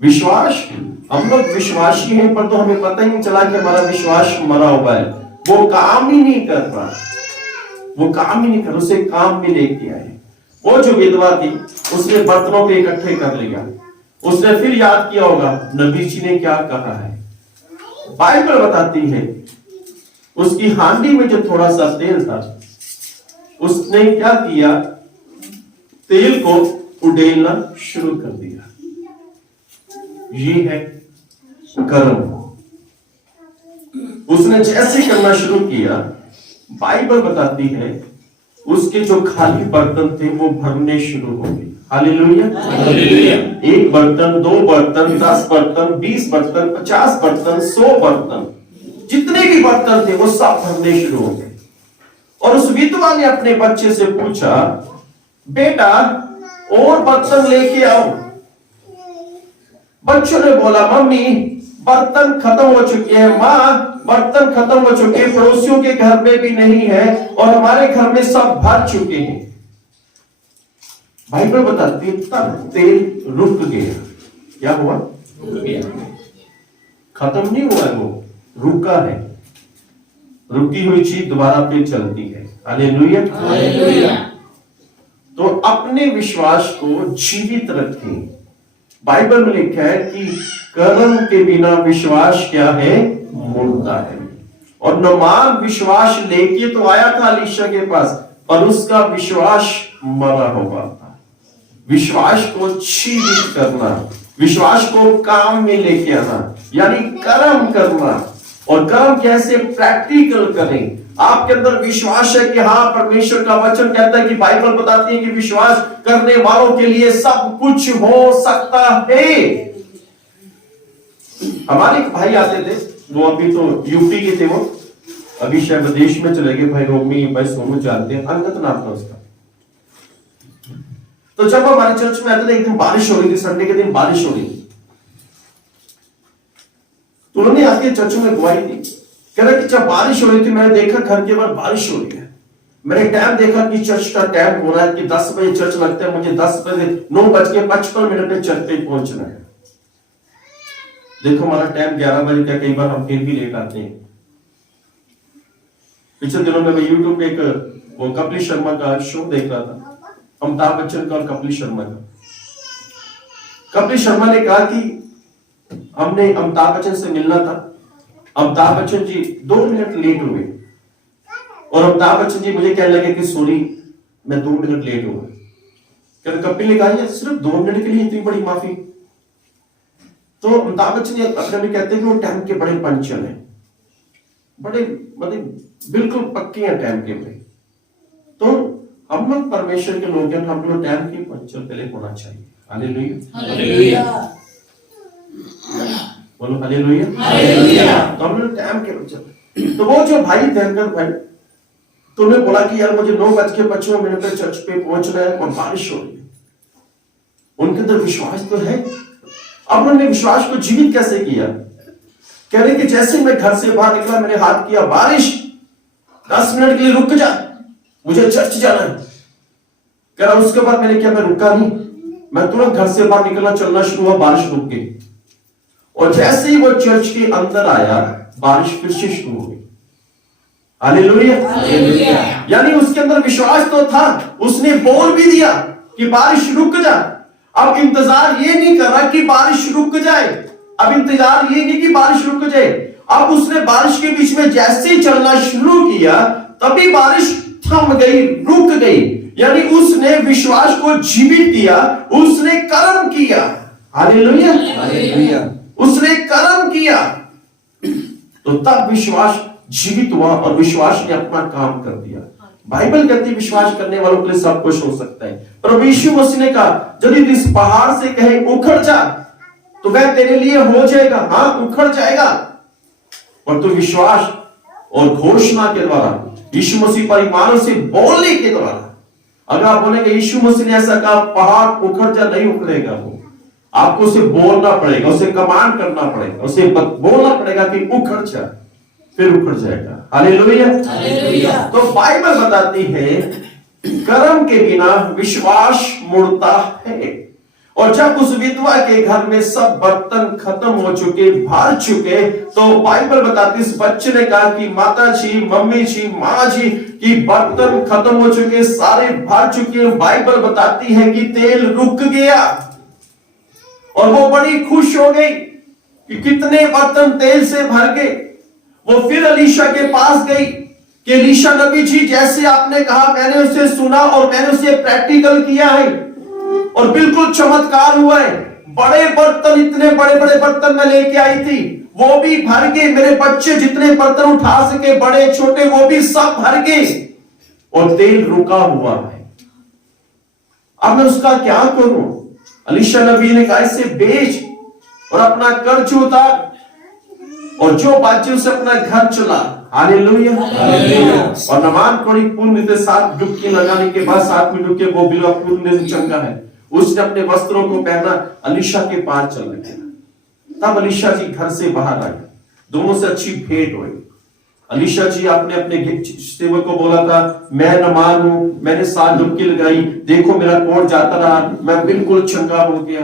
विश्वास, हम लोग विश्वासी हैं पर तो हमें पता ही नहीं चला कि हमारा विश्वास मरा हुआ है। वो काम ही नहीं कर रहा, वो काम ही नहीं कर, उसे काम में लेके आए। वो जो विधवा थी, उसने बर्तनों को इकट्ठे कर लिया। उसने फिर याद किया होगा नबी जी ने क्या कहा है। बाइबल बताती है उसकी हांडी में जो थोड़ा सा तेल था, उसने क्या किया, तेल को उड़ेलना शुरू कर दिया। ये है कर्म। उसने जैसे करना शुरू किया, बाइबल बताती है उसके जो खाली बर्तन थे वो भरने शुरू हो गए। हालेलुया। 1 बर्तन, 2 बर्तन, 10 बर्तन, 20 बर्तन, 50 बर्तन, 100 बर्तन, जितने भी बर्तन थे वो सब भरने शुरू हो गए। और उस विधवा ने अपने बच्चे से पूछा, बेटा और बर्तन लेके आओ। बच्चों ने बोला, मम्मी बर्तन खत्म हो चुके हैं, माँ बर्तन खत्म हो चुके हैं, पड़ोसियों के घर में भी नहीं है और हमारे घर में सब भर चुके हैं। बाइबल बताती है तब तेल रुक गया। क्या हुआ, रुक गया। खत्म नहीं हुआ, वो रुका है। रुकी हुई चीज दोबारा पे चलती है। हालेलुया। तो अपने विश्वास को जीवित रखें। बाइबल में लिखा है कि कर्म के बिना विश्वास क्या है, मुर्दा है। और नमान विश्वास लेके तो आया था अलीशा के पास, पर उसका विश्वास मरा हुआ था। विश्वास को जीवित करना, विश्वास को काम में लेके आना, यानी कर्म करना। और कर्म कैसे, प्रैक्टिकल करें। आपके अंदर विश्वास है कि हाँ, परमेश्वर का वचन कहता है कि बाइबल बताती है कि विश्वास करने वालों के लिए सब कुछ हो सकता है। हमारे एक भाई आते थे, वो अभी तो यूपी के थे, वो अभी शायद विदेश में चले गए। भाई रोमी, भाई सोनू जानते हैं, अंगत नाम था उसका। तो जब हमारे चर्च में आते थे, एक दिन बारिश हो रही थी, संडे के दिन बारिश हो रही थी। तो उन्होंने आके चर्च में गवाही दी, कह रहा कि जब बारिश हो रही थी मैंने देखा घर के बाहर बारिश हो रही है। मैंने टाइम देखा कि चर्च का टाइम हो रहा है कि 10 बजे चर्च लगता है, मुझे 9:55 पे चर्च पे पहुंचना है। देखो हमारा टाइम 11 बजे का, कई बार हम फिर भी लेट आते हैं। पिछले दिनों में मैं यूट्यूब पे एक वो कपिल शर्मा का शो देख रहा था, अमिताभ बच्चन का और कपिल शर्मा का। कपिल शर्मा ने कहा कि हमने अमिताभ बच्चन से मिलना था। अमिताभ बच्चन जी 2 मिनट लेट हुए और अमिताभ बच्चन जी मुझे कहने लगे कि सॉरी मैं 2 मिनट लेट हुआ। कपिल ने कहा सिर्फ 2 मिनट के लिए इतनी बड़ी माफी। तो अमिताभ बच्चन कभी कहते हैं कि वो टाइम के बड़े पंचर हैं, बड़े मतलब बिल्कुल पक्के हैं टाइम के में। तो हम लोग परमेश्वर के लोग हैं, हम लोग टाइम के पंचर पहले होना चाहिए। हालेलुया, बोलो हालेलुया। तो हम लोग टाइम के पंचर। तो वो जो भाई थे भाई, तो उन्हें बोला कि यार मुझे 9:55 पे चर्च पे पहुंचना है और बारिश हो रही है। उनके अंदर विश्वास तो है। अब उन्होंने विश्वास को जीवित कैसे किया? कह रहे कि जैसे मैं घर से बाहर निकला, मैंने हाथ किया, बारिश 10 मिनट के लिए रुक जा, मुझे चर्च जाना है। कह रहा उसके बाद मैंने क्या, मैं रुका नहीं, मैं तुरंत घर से बाहर निकलना, चलना शुरू हुआ, बारिश रुक गई। और जैसे ही वो चर्च के अंदर आया, बारिश फिर से शुरू हो गई। हालेलुया। यानी उसके अंदर विश्वास तो था, उसने बोल भी दिया कि बारिश रुक जा। अब इंतजार ये नहीं कर रहा कि बारिश रुक जाए, अब इंतजार ये नहीं कि बारिश रुक जाए, अब उसने बारिश के बीच में जैसे ही चलना शुरू किया, तभी बारिश थम गई, रुक गई। यानी उसने विश्वास को जीवित किया, उसने कर्म किया। हालेलुया। उसने कर्म किया, तो तब विश्वास जीवित हुआ और विश्वास ने अपना काम कर दिया। बाइबल कहती है विश्वास करने वालों के लिए सब कुछ हो सकता है। प्रभु यीशु मसीह ने कहा यदि इस पहाड़ से कहे उखड़ जा, तो वह तेरे लिए हो जाएगा। हाँ, उखड़ जाएगा। और तो विश्वास और घोषणा के द्वारा, यीशु मसीह पर ईमान से बोलने के द्वारा, अगर आप बोलेंगे यीशु मसीह ने ऐसा कहा पहाड़ उखड़ जा, नहीं उखड़ेगा वो। आपको उसे बोलना पड़ेगा, उसे कमांड करना पड़ेगा, उसे बोलना पड़ेगा कि उखड़ जा, फिर उखड़ जाएगा। हालेलुया। तो बाइबल बताती है कर्म के बिना विश्वास मुड़ता है। और जब उस विधवा के घर में सब बर्तन खत्म हो चुके, भर चुके, तो बाइबल बताती है इस बच्चे ने कहा कि माता जी, मम्मी जी, माँ जी की बर्तन खत्म हो चुके, सारे भर चुके। बाइबल बताती है कि तेल रुक गया और वो बड़ी खुश हो गई कि कितने बर्तन तेल से भर गए। वो फिर अलीशा के पास गई कि अलीशा नबी जी, जैसे आपने कहा मैंने उसे सुना और मैंने उसे प्रैक्टिकल किया है और बिल्कुल चमत्कार हुआ है। बड़े बर्तन, इतने बड़े बड़े बर्तन मैं लेके आई थी, वो भी भर गए। मेरे बच्चे जितने बर्तन उठा सके, बड़े छोटे, वो भी सब भर गए और तेल रुका हुआ है। अब मैं उसका क्या करूं? अलीशा नबी ने कहा इसे बेच और अपना कर्ज उतार और जो बचे उसे अपना घर चला। हालेलुया। और नमाज पढ़ी, पुण्य से 7 डुबकी लगाने के बाद 7 डुबकी वो बिल्कुल पुण्य से चंगा है। उसने अपने वस्त्रों को पहना, अलीशा के पार चल गया। तब अलीशा जी घर से बाहर आए, दोनों से अच्छी भेंट हुई। अलीशा जी आपने अपने सेवक को बोला था मैं नमान हूं, मैंने 7 डुबकी लगाई, देखो मेरा कोट जाता रहा, मैं बिल्कुल चंगा हो गया।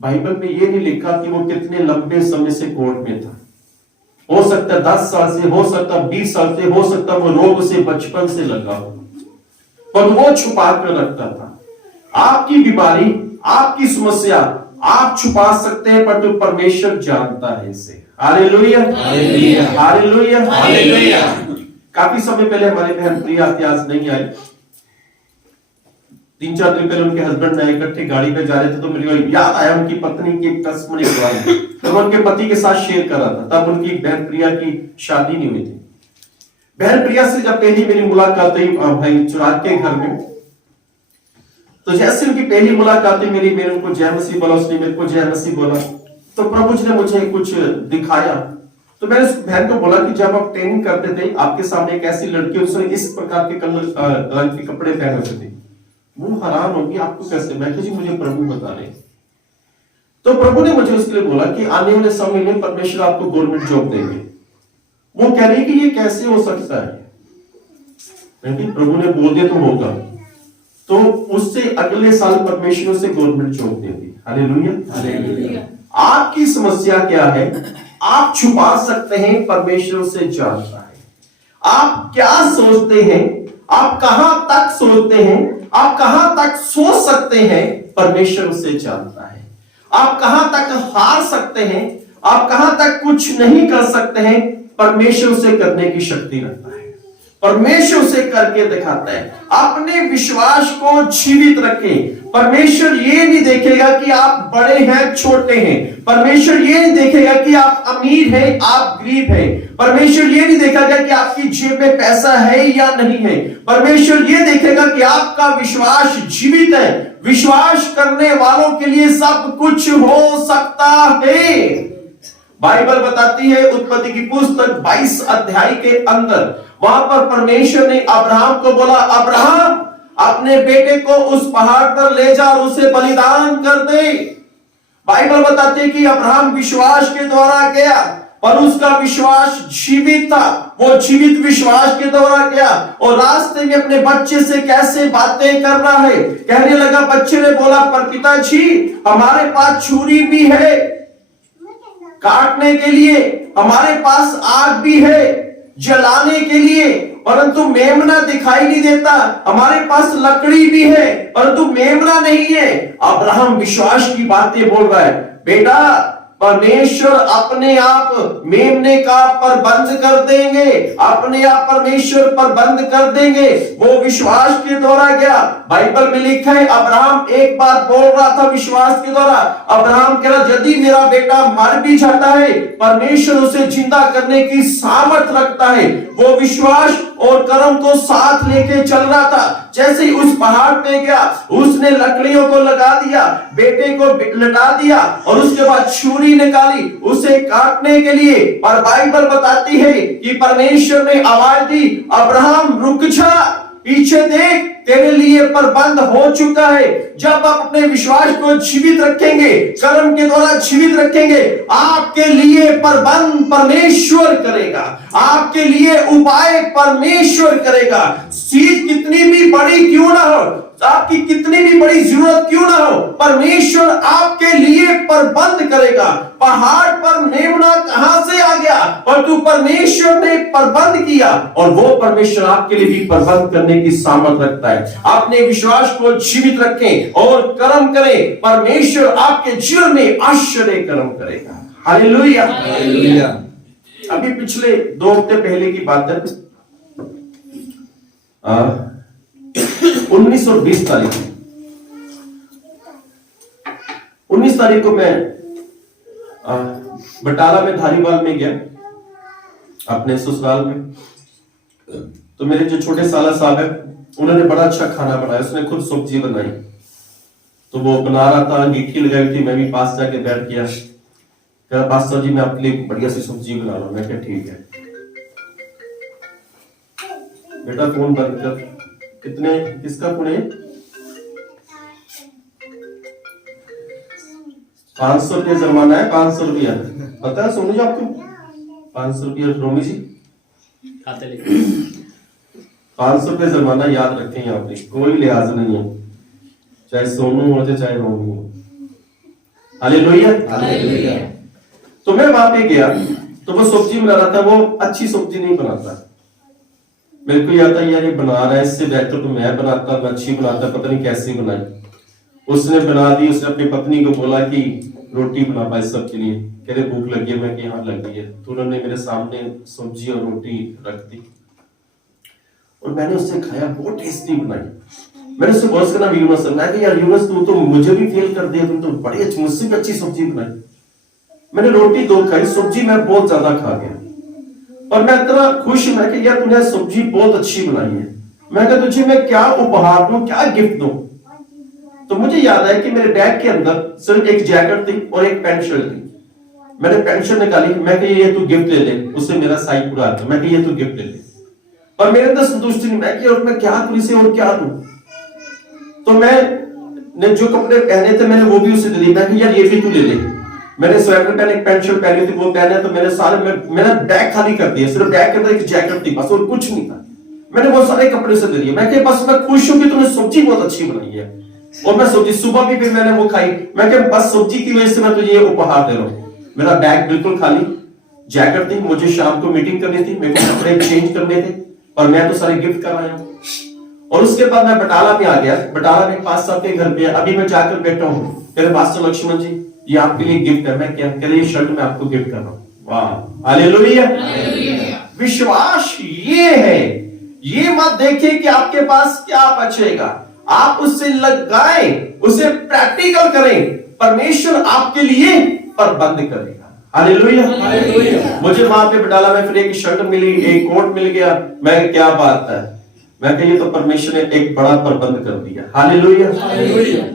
बाइबल में ये नहीं लिखा कि वो कितने लंबे समय से कोर्ट में था। हो सकता है 10 साल से, हो सकता 20 साल से, हो सकता वो रोग से बचपन से लगा हो, पर वो छुपा कर रखता था। आपकी बीमारी, आपकी समस्या आप छुपा सकते हैं, पर तो परमेश्वर जानता है इसे। हालेलुया। हालेलुया। काफी समय पहले हमारे बहन प्रिया आज नहीं आई, 3-4 दिन पहले उनके हस्बैंड ने इकट्ठे गाड़ी पे जा रहे थे, तो मुझे याद आया उनकी पत्नी की एक टेस्टमनी कहानी, तो मैं उनके पति के साथ शेयर कर रहा था। तब उनकी बहन प्रिया की शादी नहीं हुई थी। बहन प्रिया से जब पहली मेरी मुलाकात हुई भाई चुराग के घर में, तो जैसे उनकी पहली मुलाकात हुई, मैंने उनको जय मसीह बोला, उसने मेरे को जय मसीह बोला। तो प्रभु जी ने मुझे कुछ दिखाया, तो मैंने उस बहन को बोला कि जब आप ट्रेनिंग करते थे, आपके सामने एक ऐसी लड़की, उसने इस प्रकार के रंग के कपड़े पहने होते थे, वो हैरान होगी आपको कैसे? मैं जी मुझे प्रभु बता रहे। तो प्रभु ने मुझे उसके लिए बोला कि आने वाले समय में परमेश्वर आपको गवर्नमेंट जॉब देंगे। वो कह रही कि ये कैसे हो सकता है? प्रभु ने बोल दिया तो होगा। तो उससे अगले साल परमेश्वर से गवर्नमेंट जॉब दे दी। हालेलुया। आपकी समस्या क्या है? आप छुपा सकते हैं, परमेश्वर से जानता है। आप क्या सोचते हैं, आप कहां तक सोचते हैं, आप कहां तक सोच सकते हैं, परमेश्वर उसे जानता है। आप कहां तक हार सकते हैं, आप कहां तक कुछ नहीं कर सकते हैं, परमेश्वर उसे करने की शक्ति रखता है। परमेश्वर से करके दिखाता है। अपने विश्वास को जीवित रखें। परमेश्वर ये नहीं देखेगा कि आप बड़े हैं छोटे हैं। परमेश्वर ये नहीं देखेगा कि आप अमीर हैं आप गरीब हैं। परमेश्वर ये नहीं देखेगा कि आपकी जेब में पैसा है या नहीं है। परमेश्वर ये देखेगा कि आपका विश्वास जीवित है। विश्वास करने वालों के लिए सब कुछ हो सकता है। बाइबल बताती है उत्पत्ति की पुस्तक 22 अध्याय के अंदर, वहां पर परमेश्वर ने अब्राहम को बोला, अब्राहम अपने बेटे को उस पहाड़ पर ले जा और उसे बलिदान कर दे। बाइबल बताती है कि अब्राहम विश्वास के द्वारा गया, पर उसका विश्वास जीवित था। वो जीवित विश्वास के द्वारा गया और रास्ते में अपने बच्चे से कैसे बातें कर रहा है। कहने लगा, बच्चे ने बोला, पर पिताजी हमारे पास छुरी भी है काटने के लिए, हमारे पास आग भी है जलाने के लिए, परंतु मेमना दिखाई नहीं देता। हमारे पास लकड़ी भी है परंतु मेमना नहीं है। अब्राहम विश्वास की बातें बोल रहा है। बेटा, परमेश्वर अपने आप मेमने का प्रबंध कर देंगे, अपने आप परमेश्वर प्रबंध कर देंगे। वो विश्वास के द्वारा गया। बाइबल में लिखा है, अब्राहम एक बात बोल रहा था विश्वास के द्वारा। अब्राहम कह रहा, यदि मेरा बेटा मर भी जाता है, परमेश्वर उसे जिंदा करने की सामर्थ रखता है। वो विश्वास और कर्म को साथ लेके चल रहा था। जैसे ही उस पहाड़ पे गया, उसने लकड़ियों को लगा दिया, बेटे को लटा दिया और उसके बाद छुरी निकाली उसे काटने के लिए। पर बाइबल बताती है कि परमेश्वर ने आवाज दी, अब्राहम रुक जा, पीछे देख, तेरे लिए प्रबंध हो चुका है। जब आप अपने विश्वास को जीवित रखेंगे, कर्म के द्वारा जीवित रखेंगे, आपके लिए प्रबंध परमेश्वर करेगा, आपके लिए उपाय परमेश्वर करेगा। चीज कितनी भी बड़ी क्यों ना हो, आपकी कितनी भी बड़ी जरूरत क्यों ना हो, परमेश्वर आपके लिए प्रबंध करेगा। पहाड़ पर मेमना कहां से आ गया, परंतु परमेश्वर ने प्रबंध किया और वो परमेश्वर आपके लिए भी प्रबंध करने की सामर्थ रखता है। अपने विश्वास को जीवित रखें और कर्म करें, परमेश्वर आपके जीवन में आश्चर्य कर्म करेगा। Hallelujah, hallelujah. अभी पिछले 2 हफ्ते पहले की बात है, 19 और 20 तारीख 19 तारीख को मैं बटाला में धारीवाल में गया अपने ससुराल में। तो मेरे जो छोटे साला साहब है, उन्होंने बड़ा अच्छा खाना बनाया। उसने खुद सब्जी बनाई, तो वो बना रहा था, अंगीठी लगाई थी। मैं भी पास जाके बैठ गया, कहा पास्टर जी मैं आपके लिए बढ़िया सी सब्जी बना रहा हूं। मैं कहा ठीक है। बेटा फोन बंद कर। कितने, किसका फोन है? 500 रुपया जुर्माना है। 500 रुपया पता है सोनू जी आपको? 500 रुपया रोमी जी खाते लेके 500 रुपया जुर्माना याद रखें। यहाँ पे कोई लिहाज नहीं है, चाहे सोनू हो चाहे रोमी हो। Hallelujah, hallelujah. तो मैं वहां पे गया, तो वो सब्जी बना रहा था। वो अच्छी सब्जी नहीं बनाता। मेरे को याद था यार ये बना रहा है, इससे बेहतर तो मैं बनाता, मैं अच्छी बनाता, पता नहीं कैसे बनाई। उसने बना दी। उसने अपनी पत्नी को बोला कि रोटी बना पाए सबके लिए। कह रहे भूख लगी है। मैं कि हाँ लगी है। तो उन्होंने मेरे सामने सब्जी और रोटी रख दी और मैंने उससे खाया। बहुत टेस्टी बनाई। मैंने उससे बहुत करना यूनुस, मैं कि यार यूनुस तू तो मुझे भी फेल कर दिया, तुम तो बड़ी अच्छी, मुझसे भी अच्छी सब्जी बनाई। मैंने रोटी 2 खाई, सब्जी मैं बहुत ज्यादा खा गया और मैं इतना खुश। मैं कि यार तूने सब्जी बहुत अच्छी बनाई है। मैं कहा तुझे मैं क्या उपहार दूं, क्या गिफ्ट दूं? तो मुझे याद है कि मेरे बैग के अंदर सिर्फ एक जैकेट थी और एक पेंट शर्ट थी। मैंने पेंट शर्ट निकाली। मैं कि ये तू गिफ्ट ले ले, उससे मेरा साइज पूरा आता। मैं कि ये तू गिफ्ट ले ले। और मेरे अंदर संतुष्टि नहीं। मैं कि और मैं क्या करूं इसे और क्या दूं? तो मैंने जो कपड़े पहने थे मैंने वो भी उसे दे दिए। मैं कि यार ये भी तू ले ले। मैंने स्वेटर पहने, एक पैंट शर्ट पहनी थी, वो पहना। तो मैंने सारे मेरा बैग खाली कर दिया। सिर्फ बैग के अंदर एक जैकेट थी बस, और कुछ नहीं था। मैंने वो सारे कपड़े से दे दिए। मैं कहा बस मैं खुश हूं कि तूने सब्जी बहुत अच्छी बनाई है। और मैं सब्जी सुबह भी फिर मैंने वो खाई। मैं कहा बस सब्जी की वजह से मैं तुझे ये उपहार दे रहा हूं। मेरा बैग बिल्कुल खाली, जैकेट थी। मुझे शाम को मीटिंग करनी थी, मेरे को कपड़े चेंज करने थे, और मैं तो सारे गिफ्ट कर आया हूं। और उसके बाद मैं बटाला में आ गया। बटाला में 5 साल के घर पे अभी मैं जाकर बैठा हूं। कह रहे पास्टर लक्ष्मण जी ये आपके लिए गिफ्ट है। मैं क्या कह रहे, ये शर्ट मैं आपको गिफ्ट कर रहा हूं। वाह, हालेलुया। विश्वास ये है ये मत देखिए कि आपके पास क्या बचेगा, आप उससे लगाएं, उसे प्रैक्टिकल करें, परमेश्वर आपके लिए प्रबंध करेगा। हालेलुया। मुझे वहां पे बटाला में फिर एक शर्ट मिली, एक कोट मिल गया, मैं क्या बात है, मैं कहिए तो परमेश्वर ने एक बड़ा प्रबंध कर दिया। हालेलुया।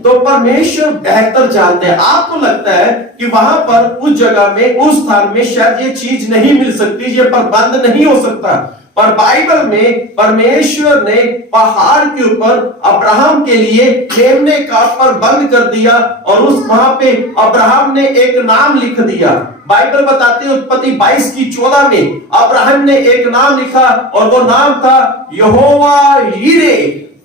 तो परमेश्वर बेहतर जानते हैं। आपको लगता है कि वहां पर उस जगह में, उस स्थान में शायद ये चीज नहीं मिल सकती, ये प्रबंध नहीं हो सकता, पर बाइबल में परमेश्वर ने पहाड़ के ऊपर अब्राहम के लिए मेमने का प्रबंध कर दिया और उस वहां पे अब्राहम ने एक नाम लिख दिया। बाइबल बताती है उत्पत्ति 22:14 में अब्राहम ने एक नाम लिखा और वो नाम था यहोवा यीरे,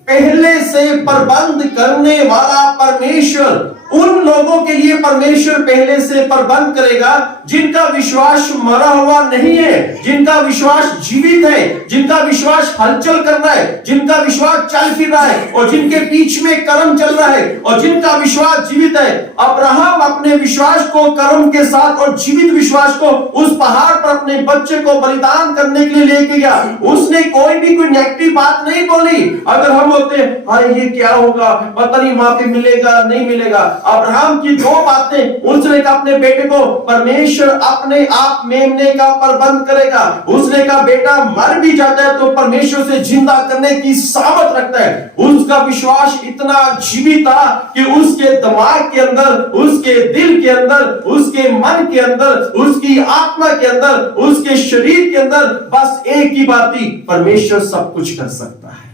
पहले से प्रबंध करने वाला परमेश्वर। उन लोगों के लिए परमेश्वर पहले से प्रबंध करेगा जिनका विश्वास मरा हुआ नहीं है, जिनका विश्वास जीवित है, जिनका विश्वास हलचल कर रहा है, जिनका विश्वास चल फिर रहा है और जिनके बीच में कर्म चल रहा है और जिनका विश्वास जीवित है। अब्राहम अपने विश्वास को कर्म के साथ और जीवित विश्वास को उस पहाड़ पर अपने बच्चे को बलिदान करने के लिए लेके गया। उसने कोई नेगेटिव बात नहीं बोली। अगर हम होते हाँ ये क्या होगा, पता नहीं वहां पे मिलेगा नहीं मिलेगा। अब्राहम की दो बातें, उसने कहा अपने बेटे को परमेश्वर अपने आप मेमने का प्रबंध करेगा। उसने कहा बेटा मर भी जाता है तो परमेश्वर से जिंदा करने की सामर्थ रखता है। उसका विश्वास इतना जीवित था कि उसके दिमाग के अंदर, उसके दिल के अंदर, उसके मन के अंदर, उसकी आत्मा के अंदर, उसके शरीर के अंदर बस एक ही बात थी, परमेश्वर सब कुछ कर सकता है,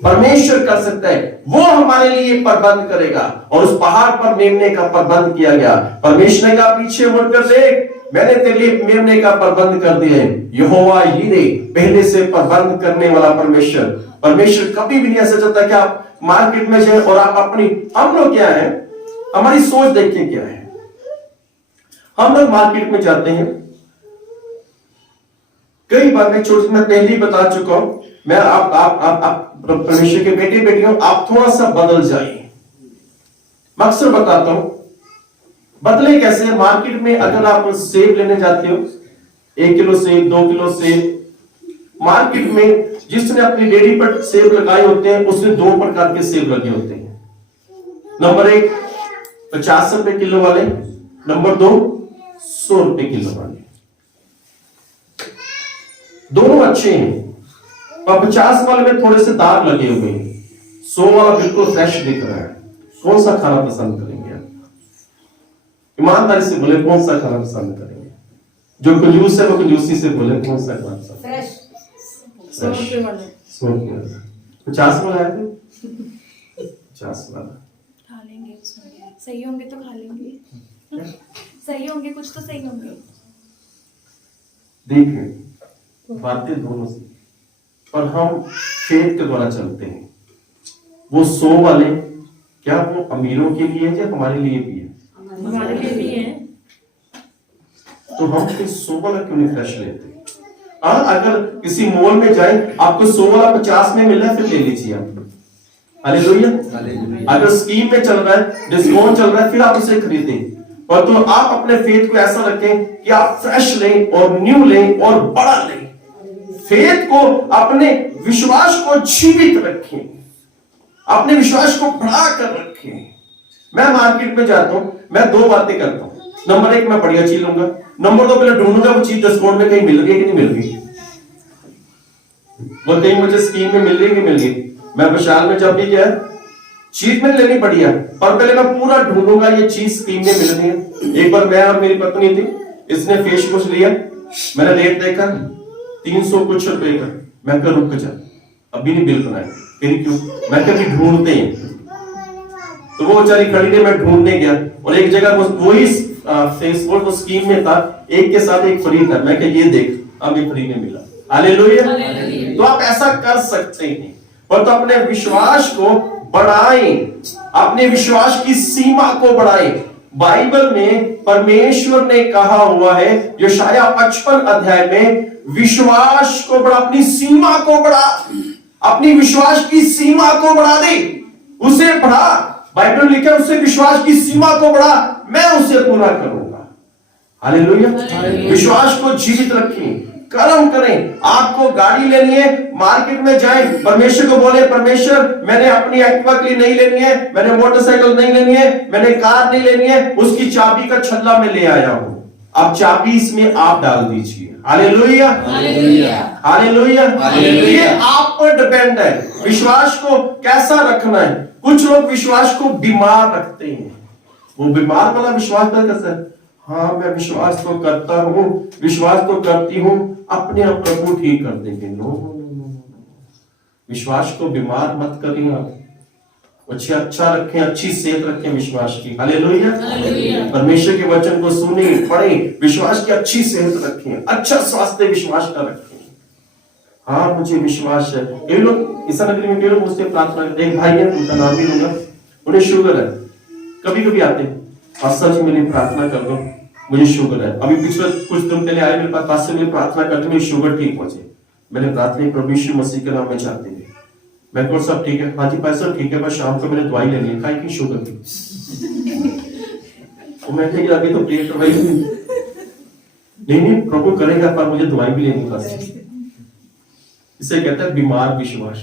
परमेश्वर कर सकता है, वो हमारे लिए प्रबंध करेगा। और उस पहाड़ पर मेमने का प्रबंध किया गया। परमेश्वर ने कहा पीछे मुड़कर देख, मैंने तेरे लिए मेमने का प्रबंध कर दिया है। यहोवा यीरे, पहले से प्रबंध करने वाला परमेश्वर। परमेश्वर कभी भी नहीं ऐसा चाहता कि आप मार्केट में जाए और आप अपनी, हम लोग क्या है, हमारी सोच देखिए क्या है। हम लोग मार्केट में जाते हैं, कई बार मैं पहले ही बता चुका हूं, मैं आप परमेश्वर के बेटे बेटियों, आप थोड़ा सा बदल जाइए। मैं अक्सर बताता हूं बदले कैसे। मार्केट में अगर आप सेब लेने जाते हो, 1 किलो सेब, 2 किलो सेब, मार्केट में जिसने अपनी रेडी पर सेब लगाए होते हैं उसने 2 प्रकार के सेब लगे होते हैं। नंबर 1 50 रुपए किलो वाले, नंबर 2 100 रुपए किलो वाले। दोनों अच्छे हैं, पर 50 वाले में थोड़े से दाग लगे हुए हैं, 100 वाला बिल्कुल फ्रेश दिख रहा है। कौन सा खाना पसंद करेंगे आप? ईमानदारी से बोले कौन सा खाना पसंद करेंगे? जो कंजूस है वो कंजूसी से बोले कौन सा खाना पसंद? फ्रेश। 50 वाला है, 50 वाला खा लेंगे, उसमें सही होंगे तो खा लेंगे, सही होंगे कुछ तो सही होंगे। देखिए बातें दोनों से, पर हम फेथ के द्वारा चलते हैं। वो 100 वाले क्या वो अमीरों के लिए है या हमारे लिए भी है? हमारे लिए भी है। तो हम 100 वाला क्यों नहीं फ्रेश लेते? अगर किसी मॉल में जाए, आपको 100 वाला 50 में मिल रहा है, फिर ले लीजिए आप। हालेलुया। अगर स्कीम में चल रहा है, डिस्काउंट चल रहा है, फिर आप उसे खरीदें। और तो आप अपने फेथ को ऐसा रखें कि आप फ्रेश लें और न्यू लें और बड़ा लें। फेथ को, अपने विश्वास को जीवित रखें, अपने विश्वास को बढ़ा कर रखें। मैं मार्केट में जाता हूं, मैं 2 बातें करता हूं। नंबर 1 मैं बढ़िया चीज लूंगा, नंबर 2 पहले ढूंढूंगा वो चीज डिस्काउंट में कहीं मिल रही है कि नहीं मिल रही। वो कहीं मुझे स्कीम में मिल रही है कि मिल रही। मैं विशाल में जब भी गया, चीज में लेनी पड़ी है, पर पहले मैं पूरा ढूंढूंगा ये चीज स्कीम में मिल रही है। एक बार मैं और मेरी पत्नी थी, इसने फेस वॉश लिया, मैंने रेट देखा 300 कुछ रुपए का। मैं कह रुक जा, अभी नहीं बिल बनाया। फिर क्यों? मैं कभी ढूंढते हैं। तो वो बेचारी खड़ी ने, मैं ढूंढने गया और एक जगह वही फेस वॉश वो स्कीम में था, एक के साथ एक फ्री था। मैं कह ये देख, अब ये फ्री में मिला। हालेलुया। तो आप ऐसा कर सकते हैं, पर तो अपने विश्वास को बढ़ाएं, अपने विश्वास की सीमा को बढ़ाएं। बाइबल में परमेश्वर ने कहा हुआ है, यशायाह 55 अध्याय में, विश्वास को बढ़ा, अपनी सीमा को बढ़ा, अपनी विश्वास की सीमा को बढ़ा दे, उसे बढ़ा। बाइबल लिखा है उसे विश्वास की सीमा को बढ़ा, मैं उसे पूरा करूंगा। हालेलुया। विश्वास को जीवित रखें, कर्म करें। आपको गाड़ी लेनी है, मार्केट में जाएं, परमेश्वर को बोले परमेश्वर मैंने अपनी एक्टिवा के लिए नहीं लेनी है, मैंने मोटरसाइकिल नहीं लेनी है, मैंने कार नहीं लेनी है, उसकी चाबी का छल्ला मैं ले आया हूं। अब चाबी इसमें आप डाल दीजिए। हालेलुया, हालेलुया, ये आप पर डिपेंड है विश्वास को कैसा रखना है। कुछ लोग विश्वास को बीमार रखते हैं, वो बीमार वाला विश्वास कैसा है, हाँ मैं विश्वास तो करता हूं, विश्वास तो करती हूं, अपने आप प्रभु ठीक कर देंगे। नो, विश्वास को बीमार मत करिए आप, अच्छा रखें, अच्छी सेहत रखें विश्वास की। हालेलुया, परमेश्वर के वचन को सुने, पढ़े, विश्वास की अच्छी सेहत रखें, अच्छा स्वास्थ्य विश्वास का रखें। हाँ मुझे विश्वास है। कई लोग ईसा नगरी में कई लोग मुझसे प्रार्थना करते हैं, एक भाई है उनका नाम भी लूंगा, उन्हें शुगर है, कभी कभी आते हैं पास्टर जी मेरी प्रार्थना कर दो मुझे शुगर है। अभी पिछले कुछ दिन पहले आए मेरे पास, पास्टर मेरी प्रार्थना करते मेरी शुगर ठीक हो जाए। मैंने प्रार्थना प्रभु यीशु मसीह के नाम में चाहते हैं। मैं कौन सब ठीक है, हाँ जी भाई साहब ठीक है, बस शाम को मैंने दवाई लेनी है, खाई की शुगर की। तो मैं कहा अभी तो प्रेयर करवाई नहीं प्रभु करेगा, पर मुझे दवाई भी लेनी बस। इसे कहते हैं बीमार विश्वास।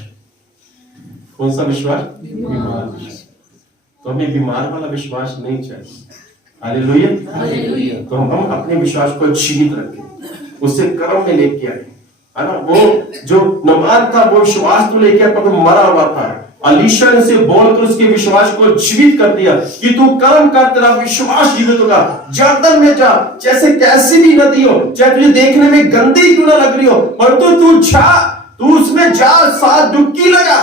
कौन सा विश्वास? बीमार विश्वास। तो हमें बीमार वाला विश्वास नहीं चाहिए। हालेलुया। तो हम अपने विश्वास को जीवित रखें, उसे कर्म में लेके आए, है ना। वो जो नमान था वो विश्वास तो लेके आया, पर मरा हुआ था। अलीशा ने उसे बोलकर उसके विश्वास को जीवित कर दिया कि तू कर्म कर, तेरा विश्वास जीवित होगा। जर्दन में जा, जैसे कैसी भी नदी हो, चाहे तुझे देखने में गंदी क्यों ना लग रही हो, पर तू जा, तू उसमें जा, 7 डुबकी लगा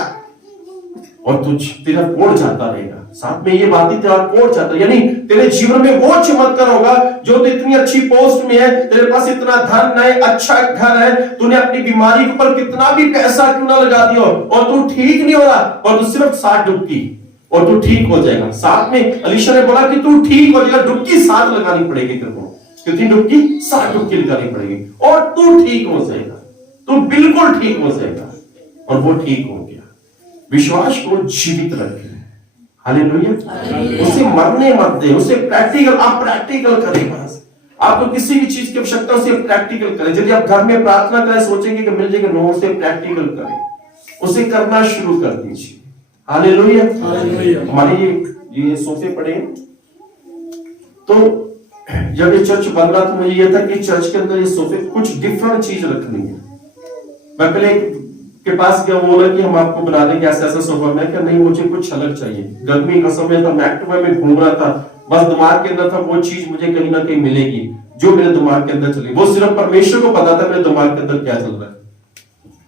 और तू तेरा कोड़ जाता रहेगा। साथ में ये बात ही तेरा कोड़ जाता, यानी तेरे जीवन में वो चमत्कार होगा जो तो इतनी अच्छी पोस्ट में है, तेरे पास इतना धन है, अच्छा घर है, तूने अपनी बीमारी के ऊपर कितना भी पैसा क्यों ना लगा दिया और तू ठीक नहीं हो रहा, और तू सिर्फ 7 डुबकी और तू ठीक हो जाएगा। साथ में अलीशा ने बोला कि तू ठीक हो जाएगा, डुबकी 7 लगानी पड़ेगी तेरे को, कितनी डुबकी? 7 डुबकी लगानी पड़ेगी और तू ठीक हो जाएगा, तू बिल्कुल ठीक हो जाएगा। और वो ठीक हो गया। विश्वास को जीवित रखें। हालेलुया। उसे मरने मत दे, उसे प्रैक्टिकल, आप प्रैक्टिकल करें। बस आपको किसी भी चीज की आवश्यकता, उसे प्रैक्टिकल करें। यदि आप घर में प्रार्थना करें सोचेंगे कि मिल जाएगा, नो, उसे प्रैक्टिकल करें, उसे करना शुरू कर दीजिए। हालेलुया। हमारे ये सोफे पड़े, तो जब ये चर्च बन रहा था मुझे ये था कि चर्च के अंदर ये सोफे कुछ डिफरेंट चीज रखनी है। मैं पहले के पास गया, बोला कि हम आपको बना देंगे ऐसा ऐसा सोफा। मैं क्या नहीं, मुझे कुछ अलग चाहिए। गर्मी का समय था, मैं एक्टिवा में घूम रहा था, बस दिमाग के अंदर था वो चीज मुझे कहीं ना कहीं मिलेगी जो मेरे दिमाग के अंदर चली। वो सिर्फ परमेश्वर को पता था मेरे दिमाग के अंदर क्या चल रहा है।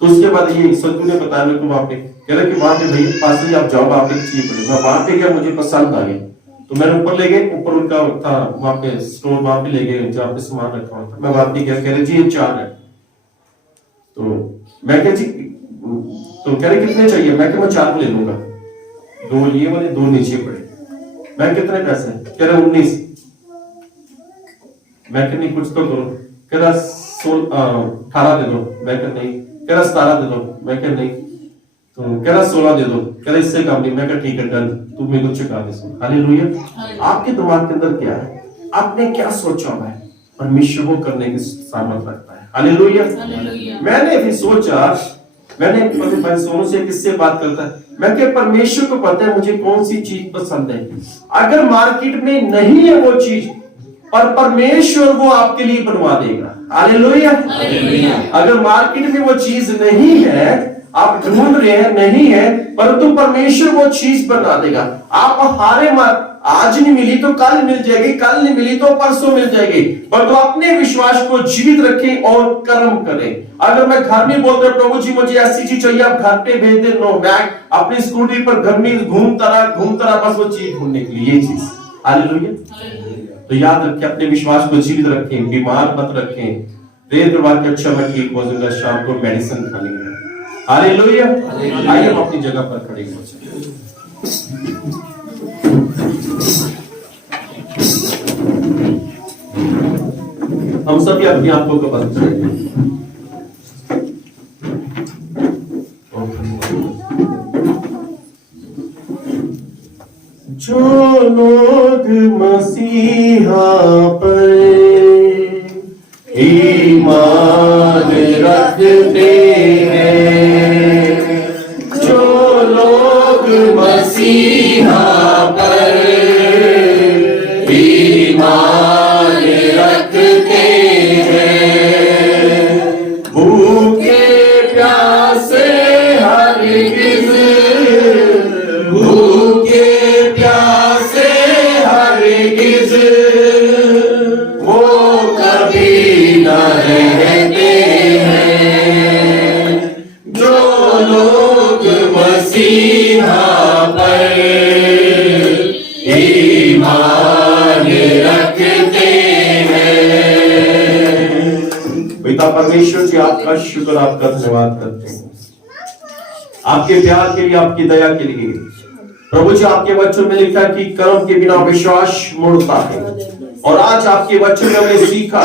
तो उसके बाद ये सदगुरु ने बताया मेरे को, वहां पे कह रहा कि वहां पे भैया पास से आप जाओ, वहां पे चीज पड़ेगी। मैं वहां पे गया, मुझे पसंद आ गया, तो मैंने ऊपर ले गए, ऊपर उनका था वहां पे स्टोर, वहां पे ले गए जहाँ पे सामान रखा हुआ था। मैं वहां पे गया, कह रहे जी ये 4 है। तो मैं कह जी, तो कह रहे कितने चाहिए? मैं कह मैं 4 ले लूंगा, 2 ये वाले 2 नीचे पड़े। मैं कितने पैसे? कह रहे 19। मैं कह नहीं कुछ तो करो। कह रहा 18 दे दो। मैं कह नहीं। कह रहा 17 दे दो। मैं कह नहीं। तो कह रहा 16 दे दो। कह रहा इससे कम नहीं। मैं कह ठीक है डन, तू मेरे को चुका दे। हालेलुया। आपके दिमाग के अंदर क्या है, आपने क्या सोचा हुआ है, परमेश्वर वो करने की सामर्थ्य रखता है। हालेलुया। मैंने भी सोचा, मैंने भाई सोनू से किससे बात करता है, मैं क्या परमेश्वर को पता है मुझे कौन सी चीज पसंद है। अगर मार्केट में नहीं है वो चीज, पर परमेश्वर वो आपके लिए बनवा देगा। हालेलुया। अगर मार्केट में वो चीज नहीं है, आप ढूंढ रहे हैं, नहीं है, परंतु परमेश्वर वो चीज बना देगा। आप हारे मत, आज नहीं मिली तो कल मिल जाएगी, कल नहीं मिली तो परसों मिल जाएगी, पर तो अपने विश्वास को जीवित रखें और कर्म करें। अगर मैं घर में बोलता हूं प्रभु जी मुझे ऐसी चीज चाहिए, आप घर पे भेज दे, नो, मैं अपनी स्कूटी पर घर में घूमता रहा बस वो चीज ढूंढने के लिए, ये चीज। हालेलुया। तो याद रखें, अपने विश्वास को जीवित रखें, बीमार मत रखें। देर करवा के अच्छा मैं ठीक हो जाऊंगा, शाम को मेडिसिन खा लेंगे। हालेलुया। आइए हम अपनी जगह पर खड़े हो जाएं। हम सभी अपने आप को बंद करेंगे। जो लोग मसीहा पर ईमान परमेश्वर जी आपका शुक्र, आपका धन्यवाद करते हैं आपके प्यार के लिए, आपकी दया के लिए। प्रभु जी आपके वचन में लिखा कि कर्म के बिना विश्वास मुड़ता है, और आज आपके वचन में हमने सीखा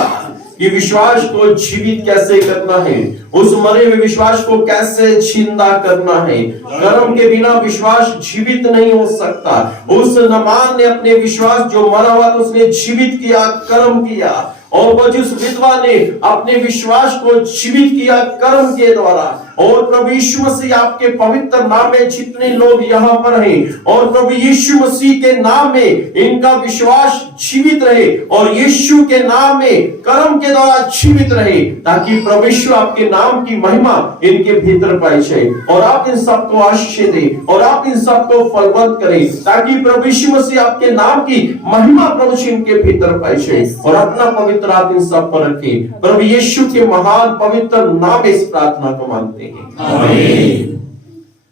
कि विश्वास को जीवित कैसे करना है, उस मरे हुए विश्वास को कैसे जिंदा करना है। कर्म के बिना विश्वास जीवित नहीं हो सकता। उस नमान ने अपने विश्वास जो मरा हुआ था उसने जीवित किया, कर्म किया, और वो जिस विधवा ने अपने विश्वास को जीवित किया कर्म के द्वारा। और प्रभु यीशु मसीह आपके पवित्र नाम में जितने लोग यहाँ पर हैं, और प्रभु यीशु मसीह के नाम में इनका विश्वास जीवित रहे, और यीशु के नाम में कर्म के द्वारा जीवित रहे, ताकि प्रभु यीशु आपके नाम की महिमा इनके भीतर पाई जाए। और आप इन सबको आशीष दें, और आप इन सबको फलवंत करें, ताकि प्रभु यीशु मसीह आपके नाम की महिमा प्रभु जी इनके भीतर पाई जाए, और अपना पवित्र हाथ इन सब पर रखें। प्रभु यीशु के महान पवित्र नाम में इस प्रार्थना को मांगते हैं, आमीन।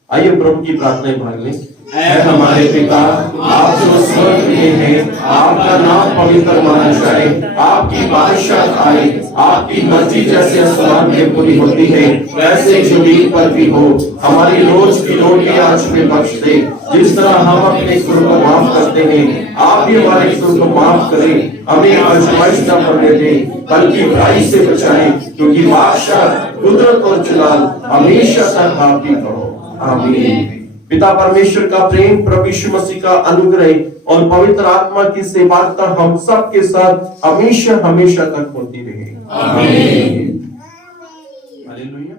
आइए प्रभु की प्रार्थना भाग लें। ऐ हमारे पिता, आप जो स्वर्ग में हैं, आपका नाम पवित्र माना जाए, आपकी बादशाह आए, आपकी मर्जी जैसे आसमान में पूरी होती है वैसे जमीन पर भी हो। हमारी रोज की रोटी आज हमें बख्श दे, जिस तरह हम अपने गुरु को माफ करते हैं, आप भी हमारे गुरु को माफ करें। हमें आजमाइश न पड़ने दें, बल्कि बुराई से बचाएं, क्योंकि बादशाह, कुदरत और जलाल हमेशा तक आप ही करो, आमीन। पिता परमेश्वर का प्रेम, प्रभु यीशु मसीह का अनुग्रह और पवित्र आत्मा की सेवाता हम सब के साथ हमेशा हमेशा तक होती रहे, आमीन। हालेलुया।